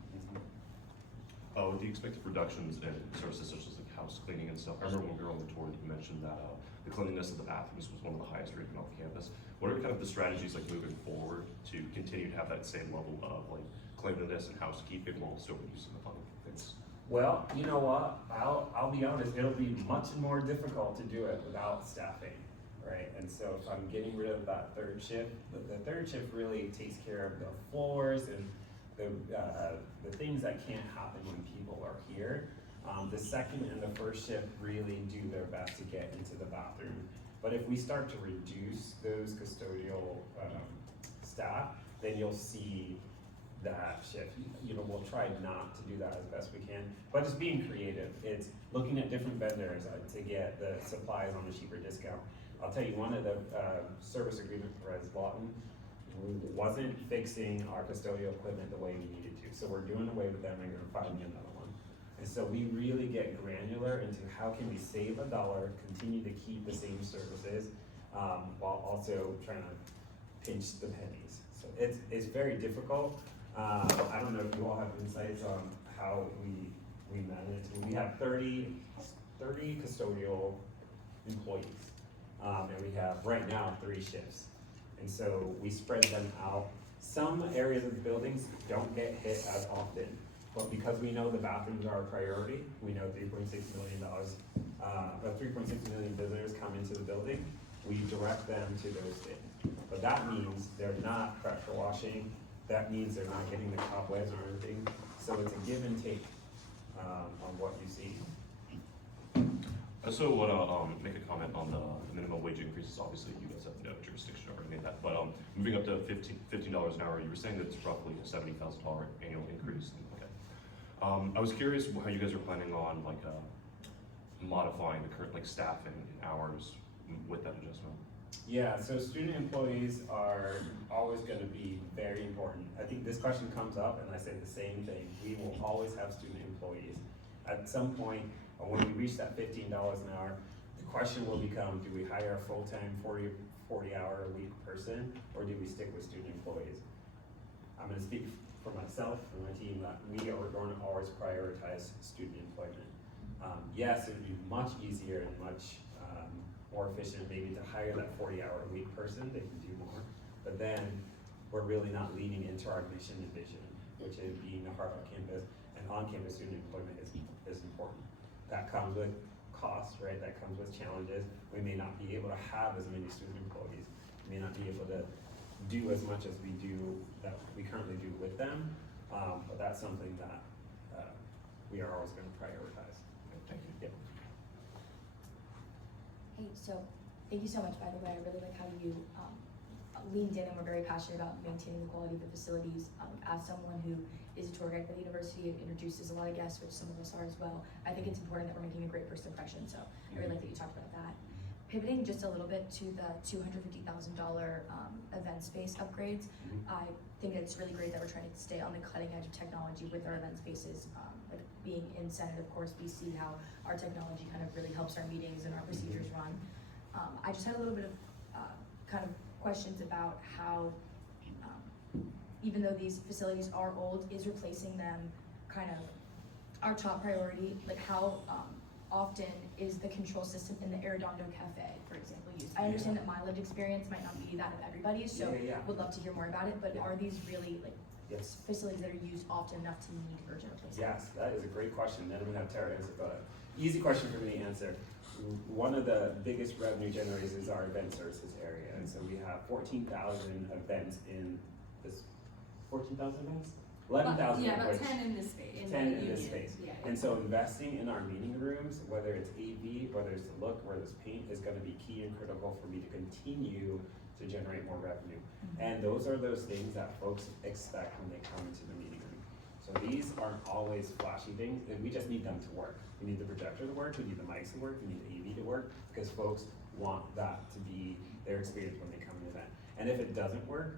With the expected reductions in services such as like house cleaning and stuff, I remember when we were on the tour that you mentioned that the cleanliness of the bathrooms was one of the highest rated on campus. What are kind of the strategies like moving forward to continue to have that same level of like cleanliness and housekeeping while still reducing the funding? Thanks. Well, you know what, I'll be honest, it'll be much more difficult to do it without staffing, right? And so if I'm getting rid of that third shift, the third shift really takes care of the floors and the things that can't happen when people are here. The second and the first shift really do their best to get into the bathroom. But if we start to reduce those custodial staff, then you'll see that shift. You know, we'll try not to do that as best we can, but just being creative. It's looking at different vendors to get the supplies on a cheaper discount. I'll tell you, one of the service agreement for Res Lawton wasn't fixing our custodial equipment the way we needed to. So we're doing away with them and we're gonna find another one. And so we really get granular into how can we save $1, continue to keep the same services, while also trying to pinch the pennies. So it's very difficult. I don't know if you all have insights on how we manage it. We have 30 custodial employees, and we have right now 3 shifts. And so we spread them out. Some areas of the buildings don't get hit as often, but because we know the bathrooms are a priority, we know $3.6 million visitors come into the building, we direct them to those things. But that means they're not pressure washing, that means they're not getting the cobwebs or anything. So it's a give and take on what you see. I also want to make a comment on the minimum wage increases. Obviously, you guys have no jurisdiction over any of that, but moving up to $15 an hour, you were saying that it's roughly a $70,000 annual increase. Okay. I was curious how you guys are planning on like modifying the current like staffing and hours with that adjustment. Yeah, so student employees are always going to be very important. I think this question comes up and I say the same thing. We will always have student employees. At some point, when we reach that $15 an hour, the question will become, do we hire a full-time 40-hour-a-week person, or do we stick with student employees? I'm going to speak for myself and my team that we are going to always prioritize student employment. Yes, it would be much easier and much more efficient maybe to hire that 40-hour-a-week person. They can do more, but then we're really not leaning into our mission and vision, which is being the heart of campus, and on-campus student employment is important. That comes with costs, right? That comes with challenges. We may not be able to have as many student employees. We may not be able to do as much as we currently do with them, but that's something that we are always going to prioritize. Thank you. Yep. Hey, so thank you so much, by the way. I really like how you leaned in and were very passionate about maintaining the quality of the facilities. As someone who is a tour guide for the university and introduces a lot of guests, which some of us are as well, I think it's important that we're making a great first impression. So I really like that you talked about that. Pivoting just a little bit to the $250,000 event space upgrades, I think it's really great that we're trying to stay on the cutting edge of technology with our event spaces. Like being in Senate, of course, we see how our technology kind of really helps our meetings and our procedures run. I just had a little bit of kind of questions about how, even though these facilities are old, is replacing them kind of our top priority? Like how often is the control system in the Arredondo Cafe, for example, used? I understand that my lived experience might not be that of everybody's, so would love to hear more about it, but are these really like facilities that are used often enough to need urgent replacement? Yes, that is a great question. Then I'm going to have Tara answer, but easy question for me to answer. One of the biggest revenue generators is our event services area, and so we have 14,000 events in this. 14,000 events? 11,000. Yeah, about 10 in this space. 10 in this space. Yeah. And so investing in our meeting rooms, whether it's AV, whether it's the look, whether it's paint, is going to be key and critical for me to continue to generate more revenue. And those are those things that folks expect when they come into the meeting room. So these aren't always flashy things, and we just need them to work. We need the projector to work, we need the mics to work, we need the AV to work, because folks want that to be their experience when they come to the event. And if it doesn't work,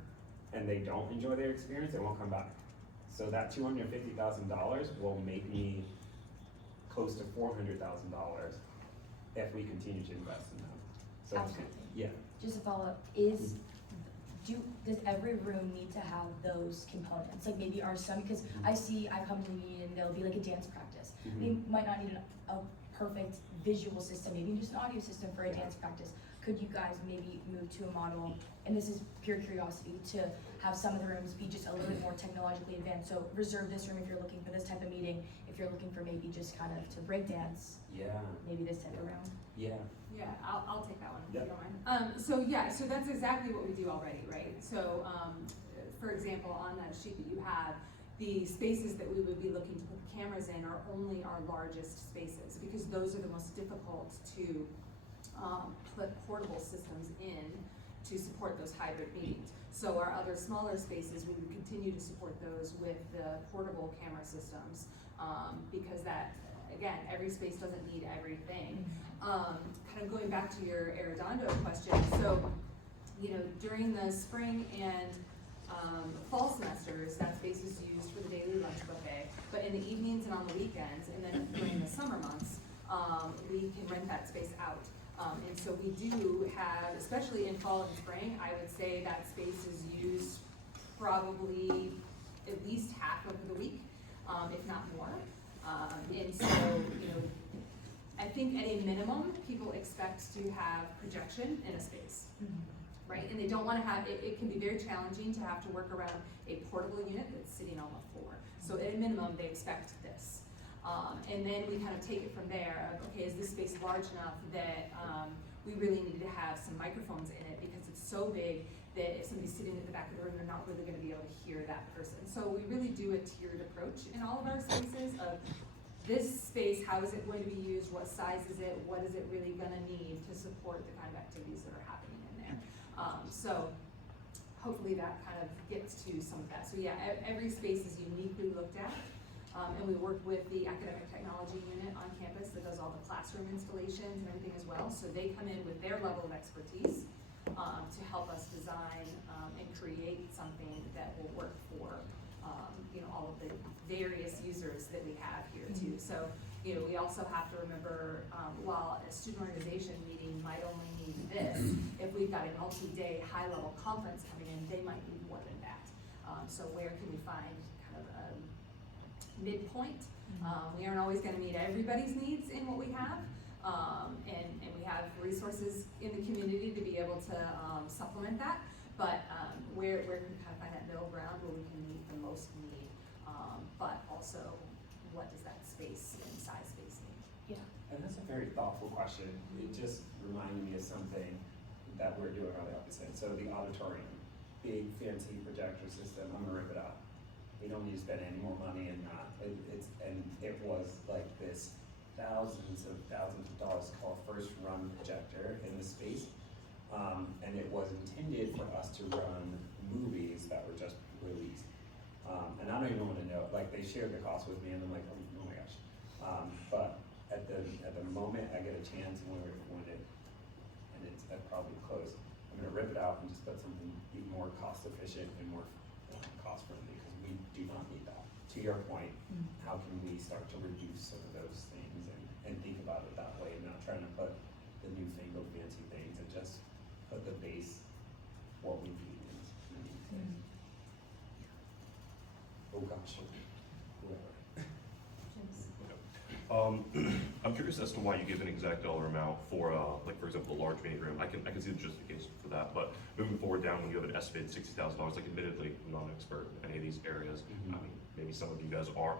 and they don't enjoy their experience, they won't come back. So that $250,000 will make me close to $400,000 if we continue to invest in them. So Absolutely. Yeah. Just a follow-up, does every room need to have those components? Like maybe are some, because I come to the meeting and there'll be like a dance practice. They might not need a perfect visual system, maybe just an audio system for a dance practice. Could you guys maybe move to a model, and this is pure curiosity, to have some of the rooms be just a little bit more technologically advanced? So reserve this room if you're looking for this type of meeting, if you're looking for maybe just kind of to break dance, maybe this type of room. Yeah. Yeah, I'll take that one if Yep. you don't mind. So that's exactly what we do already, right? So, for example, on that sheet that you have, the spaces that we would be looking to put the cameras in are only our largest spaces, because those are the most difficult to put portable systems in to support those hybrid meetings. So our other smaller spaces, we would continue to support those with the portable camera systems, because that, again, every space doesn't need everything. Kind of going back to your Arredondo question, so, during the spring and fall semesters, that space is used for the daily lunch buffet, but in the evenings and on the weekends, and then during the summer months, we can rent that space out. And so we do have, especially in fall and spring, I would say that space is used probably at least half of the week, if not more. And so, I think at a minimum, people expect to have projection in a space, right? And they don't want to have, it can be very challenging to have to work around a portable unit that's sitting on the floor. So at a minimum, they expect this. And then we kind of take it from there of, okay, is this space large enough that we really need to have some microphones in it, because it's so big that if somebody's sitting at the back of the room, they're not really going to be able to hear that person. So we really do a tiered approach in all of our spaces of this space, how is it going to be used, what size is it, what is it really going to need to support the kind of activities that are happening in there. So hopefully that kind of gets to some of that. So yeah, every space is uniquely looked at. And we work with the academic technology unit on campus that does all the classroom installations and everything as well. So they come in with their level of expertise to help us design and create something that will work for all of the various users that we have here too. So we also have to remember, while a student organization meeting might only need this, if we've got a multi-day high-level conference coming in, they might need more than that. So where can we find kind of a midpoint? We aren't always going to meet everybody's needs in what we have, and we have resources in the community to be able to supplement that. But where can we kind of find that middle ground where we can meet the most need, but also what does that space and size space need? Yeah. And that's a very thoughtful question. It just reminded me of something that we're doing on the opposite. So the auditorium, big fancy projector system, I'm gonna rip it out. We don't need to spend any more money in that. It was like this thousands of dollars called first run projector in the space. And it was intended for us to run movies that were just released. And I don't even want to know, like they shared the cost with me and I'm like, oh my gosh. But at the moment I get a chance when it's probably close, I'm gonna rip it out and just put something even more cost efficient and more cost friendly, because we do not need that. To your point, how can we start to reduce some of those things and think about it that way, and not trying to put the newfangled fancy things, and just put the base, what we need in. Oh gosh, whoever. I'm curious as to why you give an exact dollar amount for, like for example, the large meeting room. I can see the justification for that, but moving forward down when you have an estimated $60,000, like admittedly, I'm not an expert in any of these areas. I mean, maybe some of you guys are.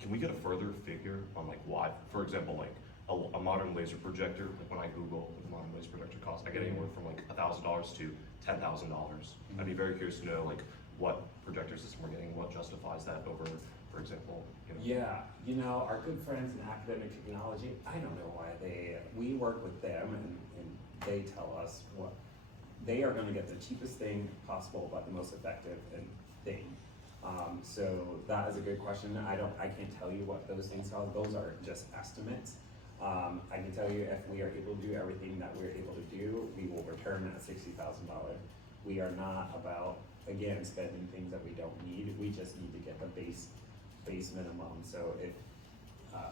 Can we get a further figure on like why, for example, like a modern laser projector, like when I Google what a modern laser projector costs, I get anywhere from like $1,000 to $10,000. I'd be very curious to know like what projector system we're getting, what justifies that over, for example, Yeah, our good friends in academic technology, I don't know why we work with them and they tell us they are gonna get the cheapest thing possible, but the most effective thing. So that is a good question. I can't tell you what those things are. Those are just estimates. I can tell you if we are able to do everything that we're able to do, we will return that $60,000. We are not about, again, spending things that we don't need. We just need to get the base minimum. So if,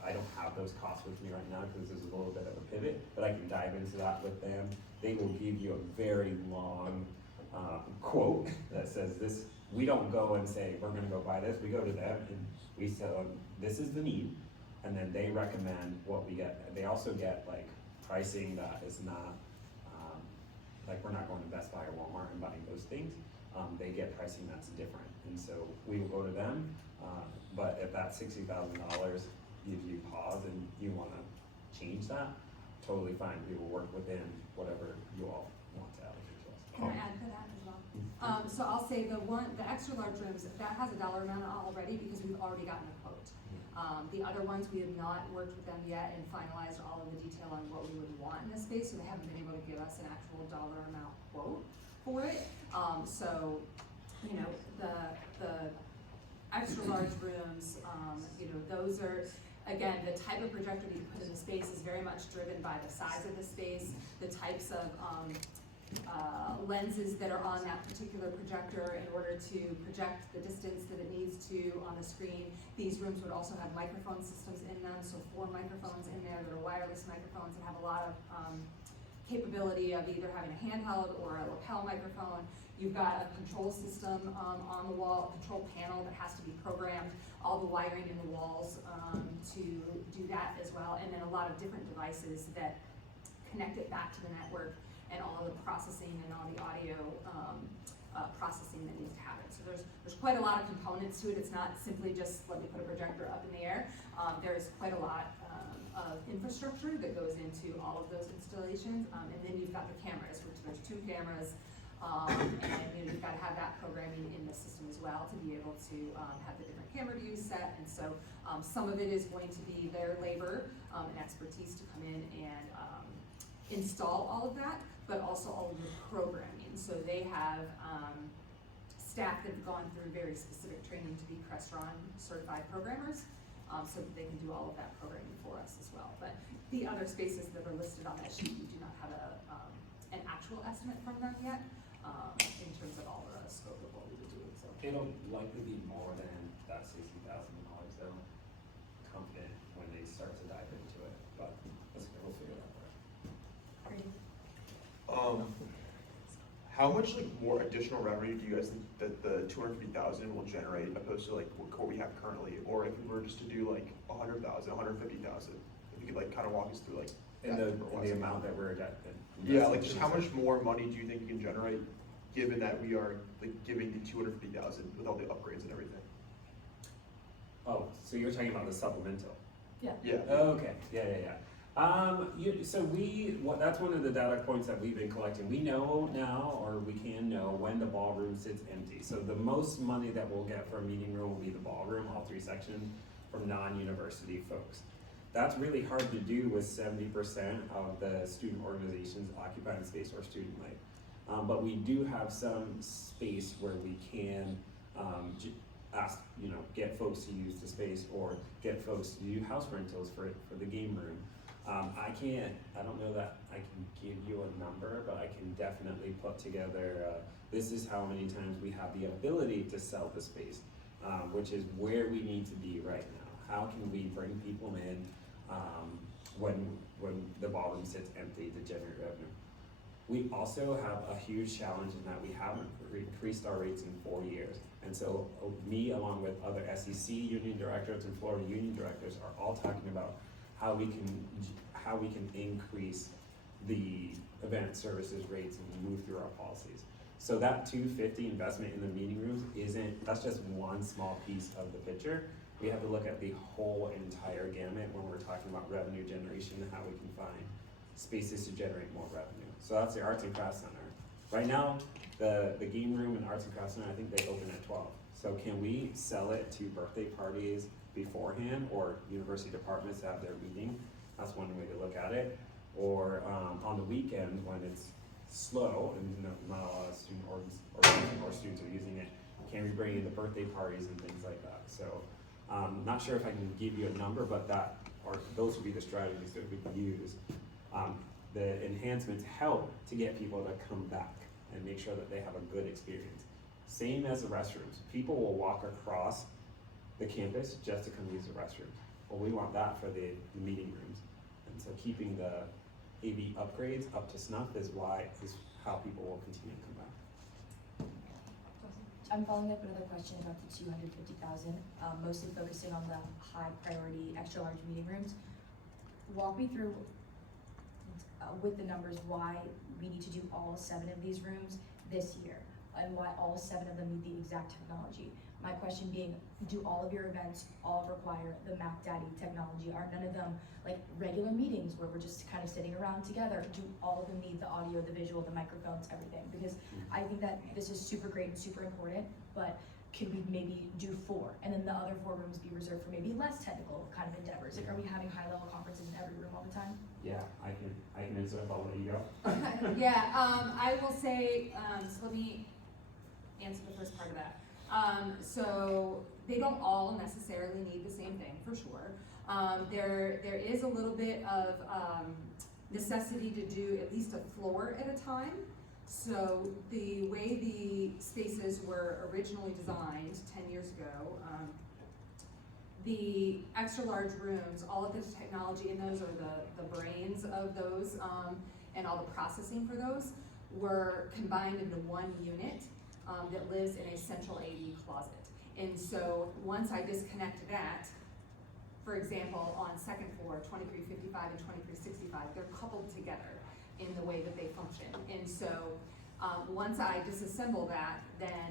I don't have those costs with me right now because this is a little bit of a pivot, but I can dive into that with them. They will give you a very long quote that says this. We don't go and say, we're gonna go buy this. We go to them and we say, this is the need. And then they recommend what we get. They also get like pricing that is not, like we're not going to Best Buy or Walmart and buying those things. They get pricing that's different. And so we will go to them. But if that $60,000 gives you pause and you wanna change that, totally fine. We will work within whatever you all want to allocate to us. Can I add to that as well? So I'll say the extra large rooms, that has a dollar amount already because we've already gotten a quote. The other ones, we have not worked with them yet and finalized all of the detail on what we would want in this space, so they haven't been able to give us an actual dollar amount quote for it. So, you know, the extra large rooms, you know, those are, again, the type of projector that you put in the space is very much driven by the size of the space, the types of lenses that are on that particular projector in order to project the distance that it needs to on the screen. These rooms would also have microphone systems in them, so 4 microphones in there that are wireless microphones and have a lot of capability of either having a handheld or a lapel microphone. You've got a control system on the wall, a control panel that has to be programmed, all the wiring in the walls to do that as well, and then a lot of different devices that connect it back to the network and all of the processing and all the audio processing that needs to happen. So there's quite a lot of components to it. It's not simply just let me put a projector up in the air. There's quite a lot of infrastructure that goes into all of those installations. And then you've got the cameras, which there's 2 cameras. And you know, you've got to have that programming in the system as well to be able to have the different camera views set. And so some of it is going to be their labor and expertise to come in and install all of that, but also all of the programming. So they have staff that have gone through very specific training to be Crestron certified programmers, so that they can do all of that programming for us as well. But the other spaces that are listed on that sheet, we do not have an actual estimate from them yet in terms of all the scope of what we would do. So It'll likely be more than that $60,000 though. Confident when they start to dive into it, but we'll figure that out. How much like more additional revenue do you guys think that the 250,000 will generate opposed to like what we have currently? Or if we were just to do like 100,000, 150,000, if you could like kind of walk us through like In the amount that we're at. Yeah, like just how much more money do you think you can generate given that we are like giving the 250,000 with all the upgrades and everything? Oh, so you're talking about the supplemental? Yeah. Yeah. Oh, okay, yeah. That's one of the data points that we've been collecting. We know now, or we can know, when the ballroom sits empty. So the most money that we'll get for a meeting room will be the ballroom, all 3 sections, from non-university folks. That's really hard to do with 70% of the student organizations occupying space or student life. But we do have some space where we can ask, get folks to use the space or get folks to do house rentals for the game room. I don't know that I can give you a number, but I can definitely put together, this is how many times we have the ability to sell the space, which is where we need to be right now. How can we bring people in when the ballroom sits empty to generate revenue? We also have a huge challenge in that we haven't increased our rates in 4 years. And so me, along with other SEC union directors and Florida union directors, are all talking about how we can increase the event services rates and move through our policies. So that $250 investment in the meeting rooms that's just one small piece of the picture. We have to look at the whole entire gamut when we're talking about revenue generation and how we can find spaces to generate more revenue. So that's the Arts and Crafts Center. Right now, the game room and Arts and Crafts Center, I think they open at 12. So can we sell it to birthday parties beforehand, or university departments have their meeting? That's one way to look at it. Or on the weekend when it's slow and not a lot of students or students are using it, can we bring in the birthday parties and things like that? So, not sure if I can give you a number, but those would be the strategies that we could use. The enhancements help to get people to come back and make sure that they have a good experience. Same as the restrooms. People will walk across the campus just to come use the restrooms. Well, we want that for the meeting rooms. And so keeping the AV upgrades up to snuff is how people will continue to come back. I'm following up another question about the 250,000, mostly focusing on the high priority extra large meeting rooms. Walk me through with the numbers why we need to do all 7 of these rooms this year and why all 7 of them need the exact technology. My question being, do all of your events all require the Mac Daddy technology? Are none of them like regular meetings where we're just kind of sitting around together? Do all of them need the audio, the visual, the microphones, everything? Because I think that this is super great and super important, but could we maybe do 4 and then the other 4 rooms be reserved for maybe less technical kind of endeavors? Like, are we having high level conferences in every room all the time? Yeah, I can answer that, but I'll let you go. Yeah, I will say, so let me answer the first part of that. So they don't all necessarily need the same thing, for sure. There is a little bit of necessity to do at least a floor at a time. So the way the spaces were originally designed 10 years ago, the extra large rooms, all of the technology in those, or the brains of those, and all the processing for those were combined into one unit that lives in a central AV closet. And so once I disconnect that, for example, on second floor, 2355 and 2365, they're coupled together in the way that they function. And so once I disassemble that, then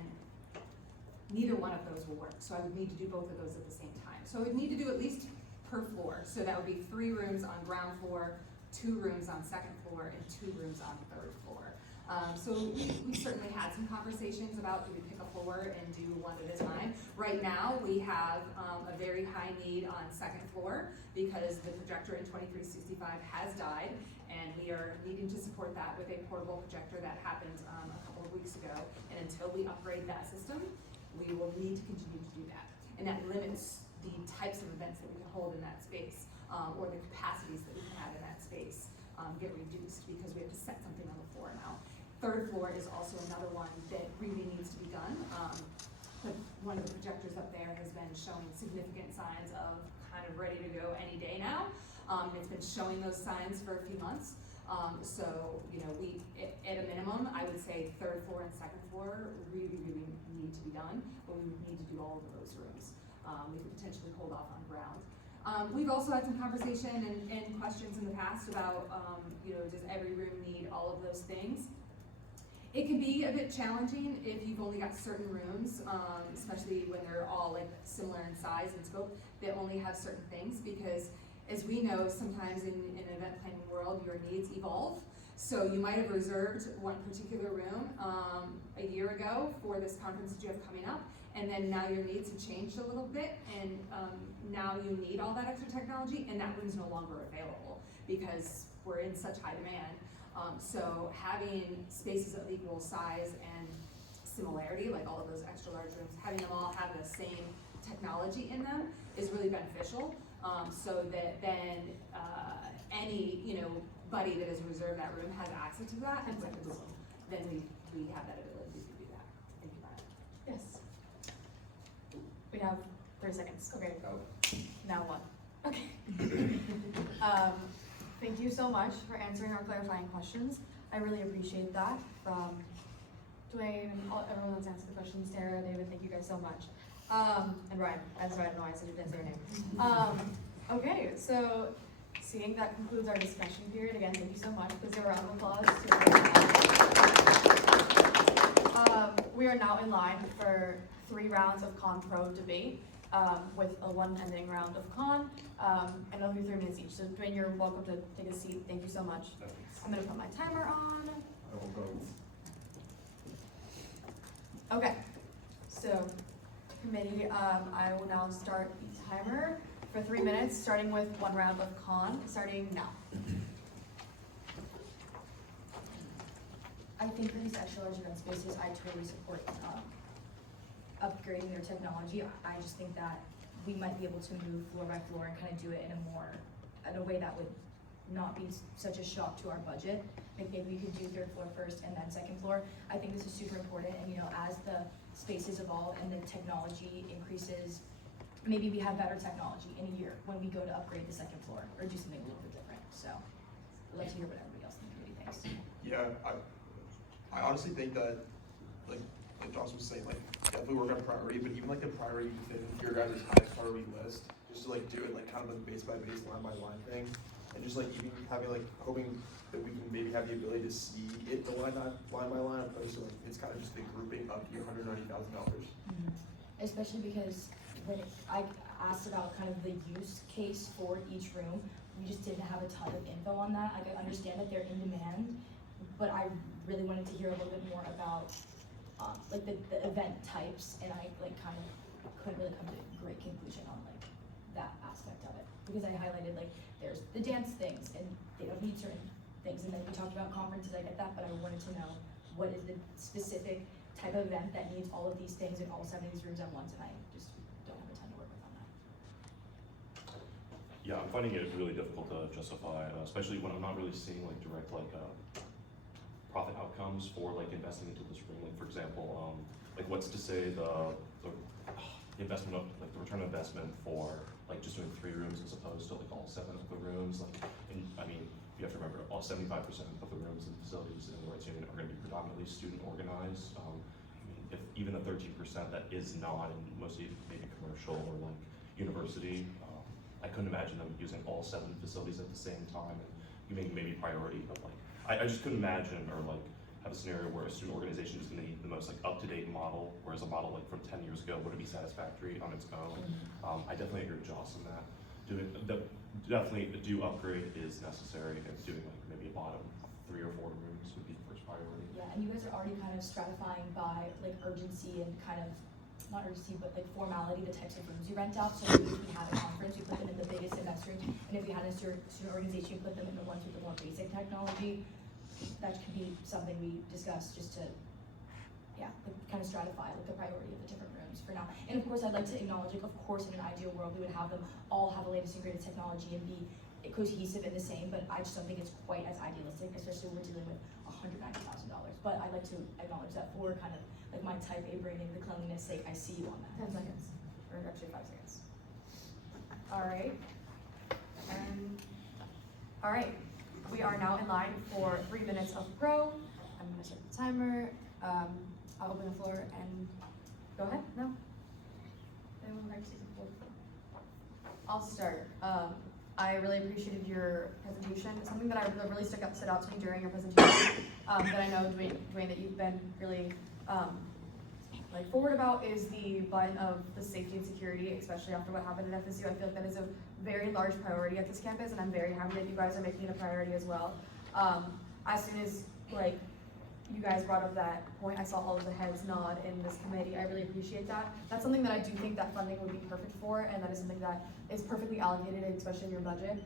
neither one of those will work. So I would need to do both of those at the same time. So I would need to do at least per floor. So that would be 3 rooms on ground floor, 2 rooms on second floor, and 2 rooms on third floor. So we certainly had some conversations about, do we pick a floor and do one at a time? Right now, we have a very high need on second floor because the projector in 2365 has died, and we are needing to support that with a portable projector that happened a couple of weeks ago. And until we upgrade that system, we will need to continue to do that. And that limits the types of events that we can hold in that space, or the capacities that we can have in that space get reduced because we have to set something on the floor now. Third floor is also another one that really needs to be done. One of the projectors up there has been showing significant signs of kind of ready to go any day now. It's been showing those signs for a few months. So, you know, at a minimum, I would say third floor and second floor really need to be done, but we would need to do all of those rooms. We could potentially hold off on ground. We've also had some conversation and questions in the past about, you know, does every room need all of those things? It can be a bit challenging if you've only got certain rooms, especially when they're all like similar in size and scope, that only have certain things, because as we know, sometimes in an event planning world, your needs evolve. So you might have reserved one particular room a year ago for this conference that you have coming up, and then now your needs have changed a little bit, and now you need all that extra technology, and that room's no longer available because we're in such high demand. So having spaces of equal size and similarity, like all of those extra large rooms, having them all have the same technology in them is really beneficial. So that then any buddy that has reserved that room has access to that, and then we have that ability to do that. Thank you, Brian. Yes. We have 30 seconds. Okay. Now what? Okay. Thank you so much for answering our clarifying questions. I really appreciate that from Dwayne and everyone that's answered the questions. Tara, David, thank you guys so much. And Ryan, I'm sorry, I don't know why I said you didn't say your name. Okay, so seeing that concludes our discussion period. Again, thank you so much. Please give a round of applause to we are now in line for 3 rounds of Con Pro debate. With a 1 ending round of con, and it'll be 3 minutes each. So Dwayne, you're welcome to take a seat. Thank you so much. I'm gonna put my timer on. Okay, so committee, I will now start the timer for 3 minutes, starting with 1 round of con, starting now. I think for these extra large event spaces, I totally support, upgrading their technology. I just think that we might be able to move floor by floor and kind of do it in a way that would not be such a shock to our budget. Like maybe we could do third floor first and then second floor. I think this is super important, and as the spaces evolve and the technology increases, maybe we have better technology in a year when we go to upgrade the second floor or do something a little bit different. So I'd love to hear what everybody else in the committee thinks. Yeah, I honestly think that, like Josh was saying, like, definitely work on priority, but even like the priority within your guys' highest priority list, just to like do it like kind of like base by base, line by line thing, and just like even having like hoping that we can maybe have the ability to see it the line by line, opposed to like it's kind of just a grouping up to $190,000. Especially because when I asked about kind of the use case for each room, we just didn't have a ton of info on that. I could understand that they're in demand, but I really wanted to hear a little bit more about like the event types, and I like kind of couldn't really come to a great conclusion on like that aspect of it, because I highlighted like there's the dance things and they don't need certain things, and then we talked about conferences, I get that, but I wanted to know what is the specific type of event that needs all of these things in all 7 of these rooms at once, and I just don't have a ton to work with on that. Yeah, I'm finding it really difficult to justify, especially when I'm not really seeing like direct profit outcomes for like investing into this room. Like for example, like what's to say the investment of like the return on investment for like just doing 3 rooms as opposed to like all 7 of the rooms. Like, and I mean, you have to remember all 75% of the rooms and facilities in the Reitz Union are going to be predominantly student organized. I mean, if even the 13% that is not, and mostly maybe commercial or like university, I couldn't imagine them using all 7 facilities at the same time and giving maybe priority, but like, I just couldn't imagine or like have a scenario where a student organization is going to need the most like up-to-date model, whereas a model like from 10 years ago wouldn't be satisfactory on its own. I definitely agree with Joss on that. Definitely do upgrade is necessary, and doing like maybe a bottom 3 or 4 rooms would be the first priority. Yeah, and you guys are already kind of stratifying by like urgency and kind of, not urgency, but like formality, the types of rooms you rent out. So maybe if we had a conference, we put them in the biggest and best rooms, and if we had a student organization, we put them in the ones with the more basic technology. That could be something we discuss just to, yeah, like kind of stratify like the priority of the different rooms for now. And of course, I'd like to acknowledge, like, of course, in an ideal world, we would have them all have the latest and greatest technology and be cohesive and the same, but I just don't think it's quite as idealistic, especially when we're dealing with $190,000. But I'd like to acknowledge that for kind of like my type A brain and the cleanliness sake, I see you on that. 10 seconds, or actually 5 seconds. All right. All right. We are now in line for 3 minutes of pro. I'm gonna set the timer. I'll open the floor and go ahead. No? Anyone would like to take the floor? I'll start. I really appreciated your presentation. Something that really stood out to me during your presentation that I know, Dwayne, that you've been really like forward about is the button of the safety and security, especially after what happened at FSU. I feel like that is a very large priority at this campus, and I'm very happy that you guys are making it a priority as well. As soon as like you guys brought up that point, I saw all of the heads nod in this committee. I really appreciate that. That's something that I do think that funding would be perfect for, and that is something that is perfectly allocated, especially in your budget.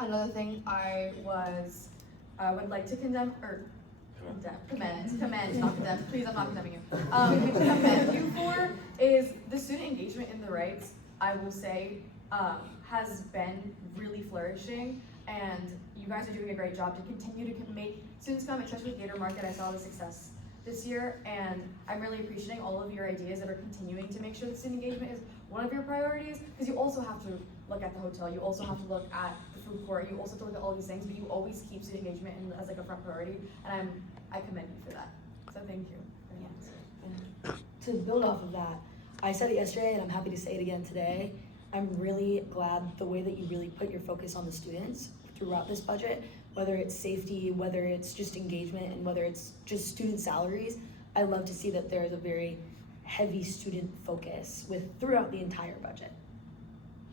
Another thing I would like to commend, not condemn. Please, I'm not condemning you. Commend you for is the student engagement in the Reitz, I will say, has been really flourishing, and you guys are doing a great job to continue to make students come, especially with Gator Market. I saw the success this year, and I'm really appreciating all of your ideas that are continuing to make sure that student engagement is one of your priorities, because you also have to look at the hotel, you also have to look at the food court, you also have to look at all these things, but you always keep student engagement as like a front priority, and I commend you for that. So thank you. Yeah. To build off of that, I said it yesterday, and I'm happy to say it again today. I'm really glad the way that you really put your focus on the students throughout this budget, whether it's safety, whether it's just engagement, and whether it's just student salaries. I love to see that there's a very heavy student focus throughout the entire budget.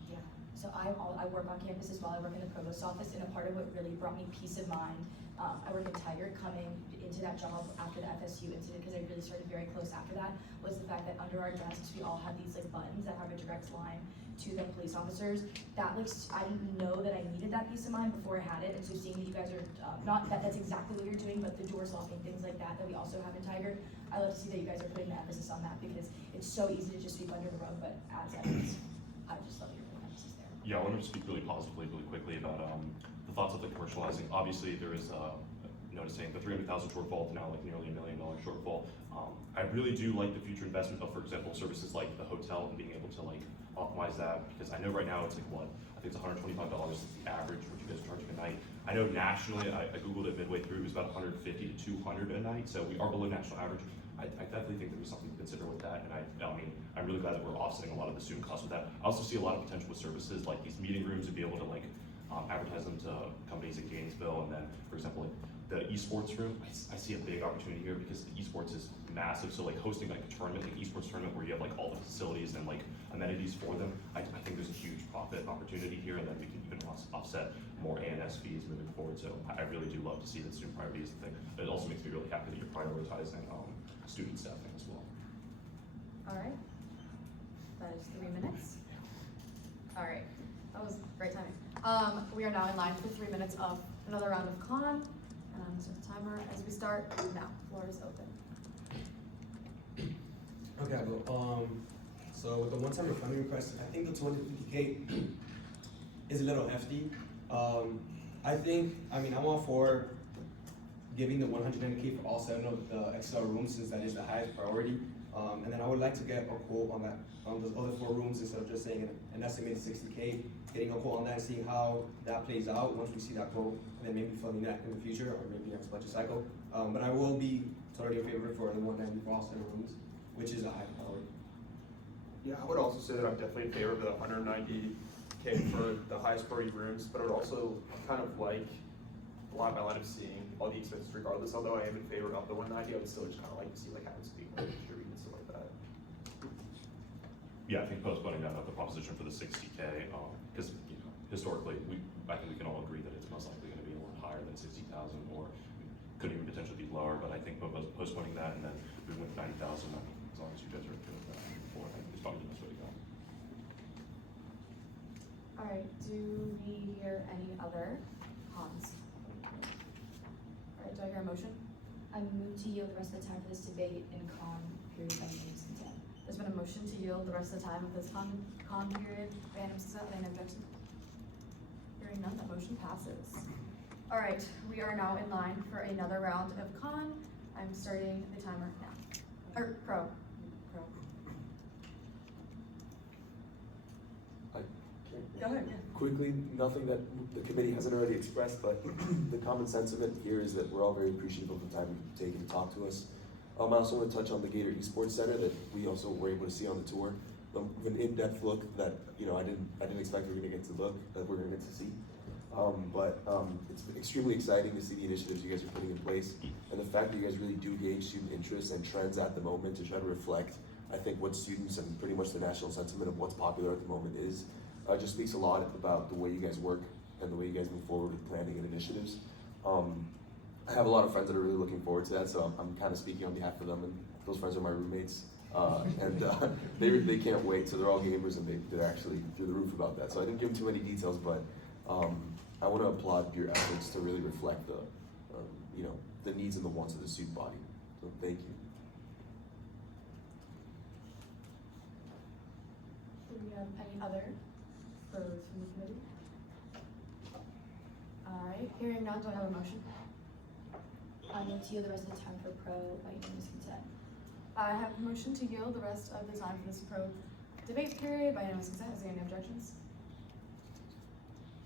Yeah, so I work on campus as well. I work in the provost office, and a part of what really brought me peace of mind, I work in Tiger, coming into that job after the FSU incident, because I really started very close after that, was the fact that under our desks, we all have these like buttons that have a direct line to the police officers. That I didn't know that I needed that peace of mind before I had it, and so seeing that you guys are, not that that's exactly what you're doing, but the doors locking, things like that we also have in Tiger. I love to see that you guys are putting the emphasis on that, because it's so easy to just sweep under the rug, but as evidence, I just love that you're putting emphasis there. Yeah, I wanted to speak really positively, really quickly about the thoughts of the commercializing. Obviously, there is noticing the 300,000 shortfall to now like nearly $1 million shortfall. I really do like the future investment of, for example, services like the hotel and being able to like optimize that, because I know right now it's like what, I think it's $125 is the average what you guys are charging a night. I know nationally, I Googled it midway through, it was about 150 to 200 a night, so we are below national average. I definitely think there was something to consider with that, and I mean, I'm really glad that we're offsetting a lot of the student costs with that. I also see a lot of potential with services like these meeting rooms to be able to like advertise them to companies in Gainesville, and then, for example, like the esports room, I see a big opportunity here because the esports is massive. So like hosting like a tournament, like esports tournament where you have like all the facilities and like amenities for them, I think there's a huge profit opportunity here, and then we can even offset more A&S fees moving forward. So I really do love to see that student priority is the thing. It also makes me really happy that you're prioritizing student staffing as well. All right, that is 3 minutes. All right, that was great timing. We are now in line for 3 minutes of another round of con. And I'm gonna set the timer as we start now. Floor is open. Okay, I'll go. So with the one-time refunding request, I think the 250K is a little hefty. I'm all for giving the 190K for all 7 of the XL rooms, since that is the highest priority. And then I would like to get a quote on that, on those other 4 rooms, instead of just saying an estimated 60K, getting a quote on that and seeing how that plays out once we see that quote, and then maybe funding that in the future, or maybe next budget cycle. But I will be totally in favor for the 190 for all 7 rooms, which is a high priority. Yeah, I would also say that I'm definitely in favor of the 190K for the highest priority rooms, but I would also kind of like line by line of seeing all the expenses regardless. Although I am in favor of the 190, I would still just kind of like to see like how it's being distributed and stuff like that. Yeah, I think postponing that the proposition for the 60K, because historically, I think we can all agree that it's most likely going to be a lot higher than 60,000, or could even potentially be lower. But I think postponing that and then moving with 90,000, as long as you guys are good with that, I think it's probably the best way to go. All right, do we hear any other cons? All right, do I hear a motion? I move to yield the rest of the time for this debate in con period by unanimous consent. There's been a motion to yield the rest of the time of this con period by unanimous consent. Any objection? Hearing none, that motion passes. All right, we are now in line for another round of con. I'm starting the timer now. Or pro. Go ahead. Quickly, nothing that the committee hasn't already expressed, but the common sentiment here is that we're all very appreciative of the time you've taken to talk to us. I also want to touch on the Gator Esports Center that we also were able to see on the tour. An in-depth look that I didn't expect we were going to get to look, that we're going to get to see. It's extremely exciting to see the initiatives you guys are putting in place, and the fact that you guys really do gauge student interests and trends at the moment to try to reflect, I think, what students and pretty much the national sentiment of what's popular at the moment is. Just speaks a lot about the way you guys work and the way you guys move forward with planning and initiatives. I have a lot of friends that are really looking forward to that, so I'm kind of speaking on behalf of them, and those friends are my roommates. They can't wait, so they're all gamers, and they're actually through the roof about that. So I didn't give them too many details, but I want to applaud your efforts to really reflect the needs and the wants of the student body. So thank you. Do we have any other pros from the committee? All right, hearing none, do I have a motion? I move to yield the rest of the time for pro by unanimous consent. I have a motion to yield the rest of the time for this pro debate period by unanimous consent. Is there any objections?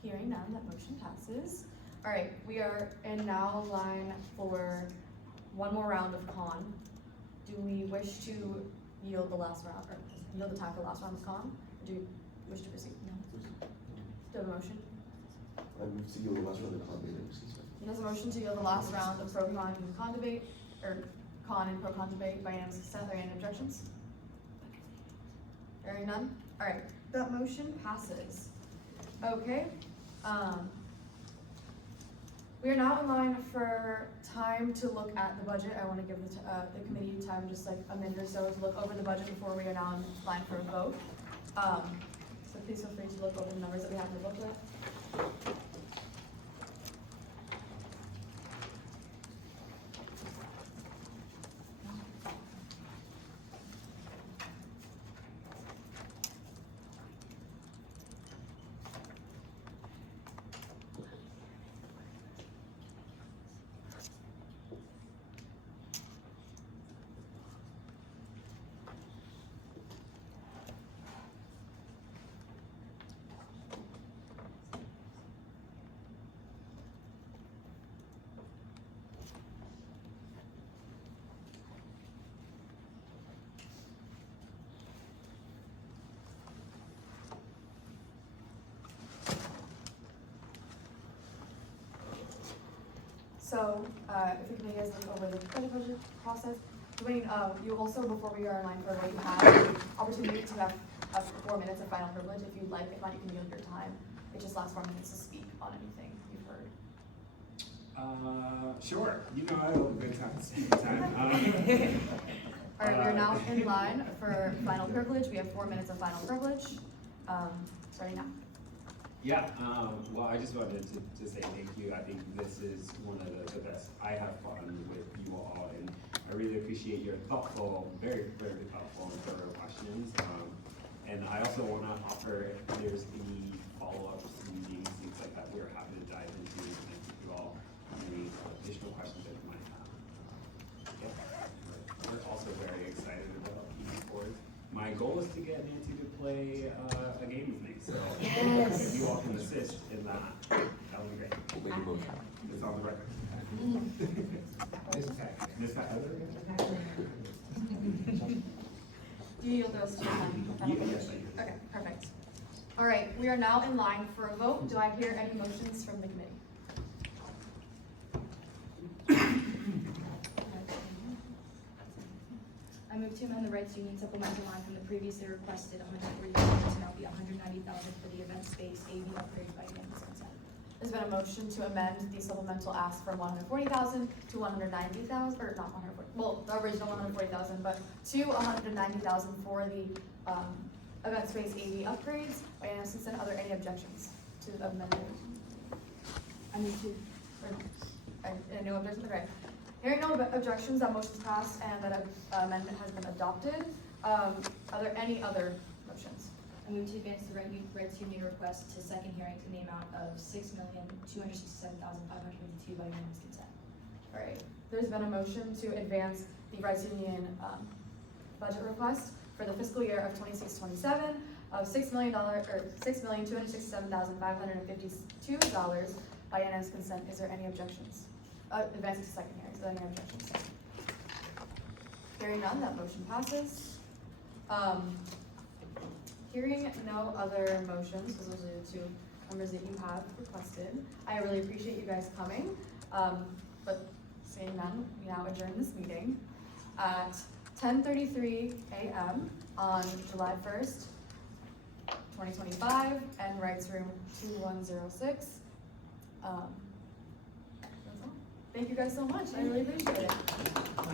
Hearing none, that motion passes. All right, we are in now line for one more round of con. Do we wish to yield the last round, or yield the time for the last round of con? Or do you wish to proceed? No. Do you have a motion? I move to yield the last round of con debate. There's a motion to yield the last round of pro con and con debate, or con and pro con debate by unanimous consent. Are there any objections? Hearing none? All right, that motion passes. Okay. We are now in line for time to look at the budget. I want to give the committee time, just like a minute or so, to look over the budget before we are now in line for a vote. So please feel free to look over the numbers that we have in the booklet. So, if the committee has looked over the budget process, Dwayne, you also, before we are in line for what you have, the opportunity to have 4 minutes of final privilege if you'd like. If not, you can yield your time. It just lasts 4 minutes to speak on anything you've heard. Sure. You know, I love a good time. All right, we are now in line for final privilege. We have 4 minutes of final privilege. Starting now. Yeah, well, I just wanted to say thank you. I think this is one of the best. I have fun with you all, and I really appreciate your thoughtful, very, very thoughtful and thorough questions. And I also want to offer, if there's any follow-up meetings, things like that, we're happy to dive into and answer you all any additional questions that you might have. Yeah. We're also very excited about esports. My goal is to get Nancy to play a game with me, so if you all can assist in that, that would be great. We'll make a motion. It's on the record. Miss Pat Heather? Do you yield those to your time? Yes, I do. Okay, perfect. All right, we are now in line for a vote. Do I hear any motions from the committee? I move to amend the Reitz Union supplemental line from the previously requested $140,000 to now be $190,000 for the event space AV upgrade by unanimous consent. There's been a motion to amend the supplemental ask from 140,000 to 190,000, or not 140, well, the original 140,000, but to 190,000 for the event space AV upgrades by unanimous consent. Are there any objections to the amendment? I move to, No objections, okay. Hearing no objections, that motion's passed and that amendment has been adopted. Are there any other motions? I move to advance the Reitz Union request to second hearings in the amount of $6,267,552 by unanimous consent. All right, there's been a motion to advance the Reitz Union budget request for the fiscal year of 26-27 of $6 million, or $6,267,552 by unanimous consent. Is there any objections? Advance to second hearing, is there any objections? Hearing none, that motion passes. Hearing no other motions, because those are the two numbers that you have requested, I really appreciate you guys coming. But seeing none, we now adjourn this meeting at 10:33 a.m. on July 1st, 2025, and Reitz Room 2106. That's all. Thank you guys so much. I really appreciate it.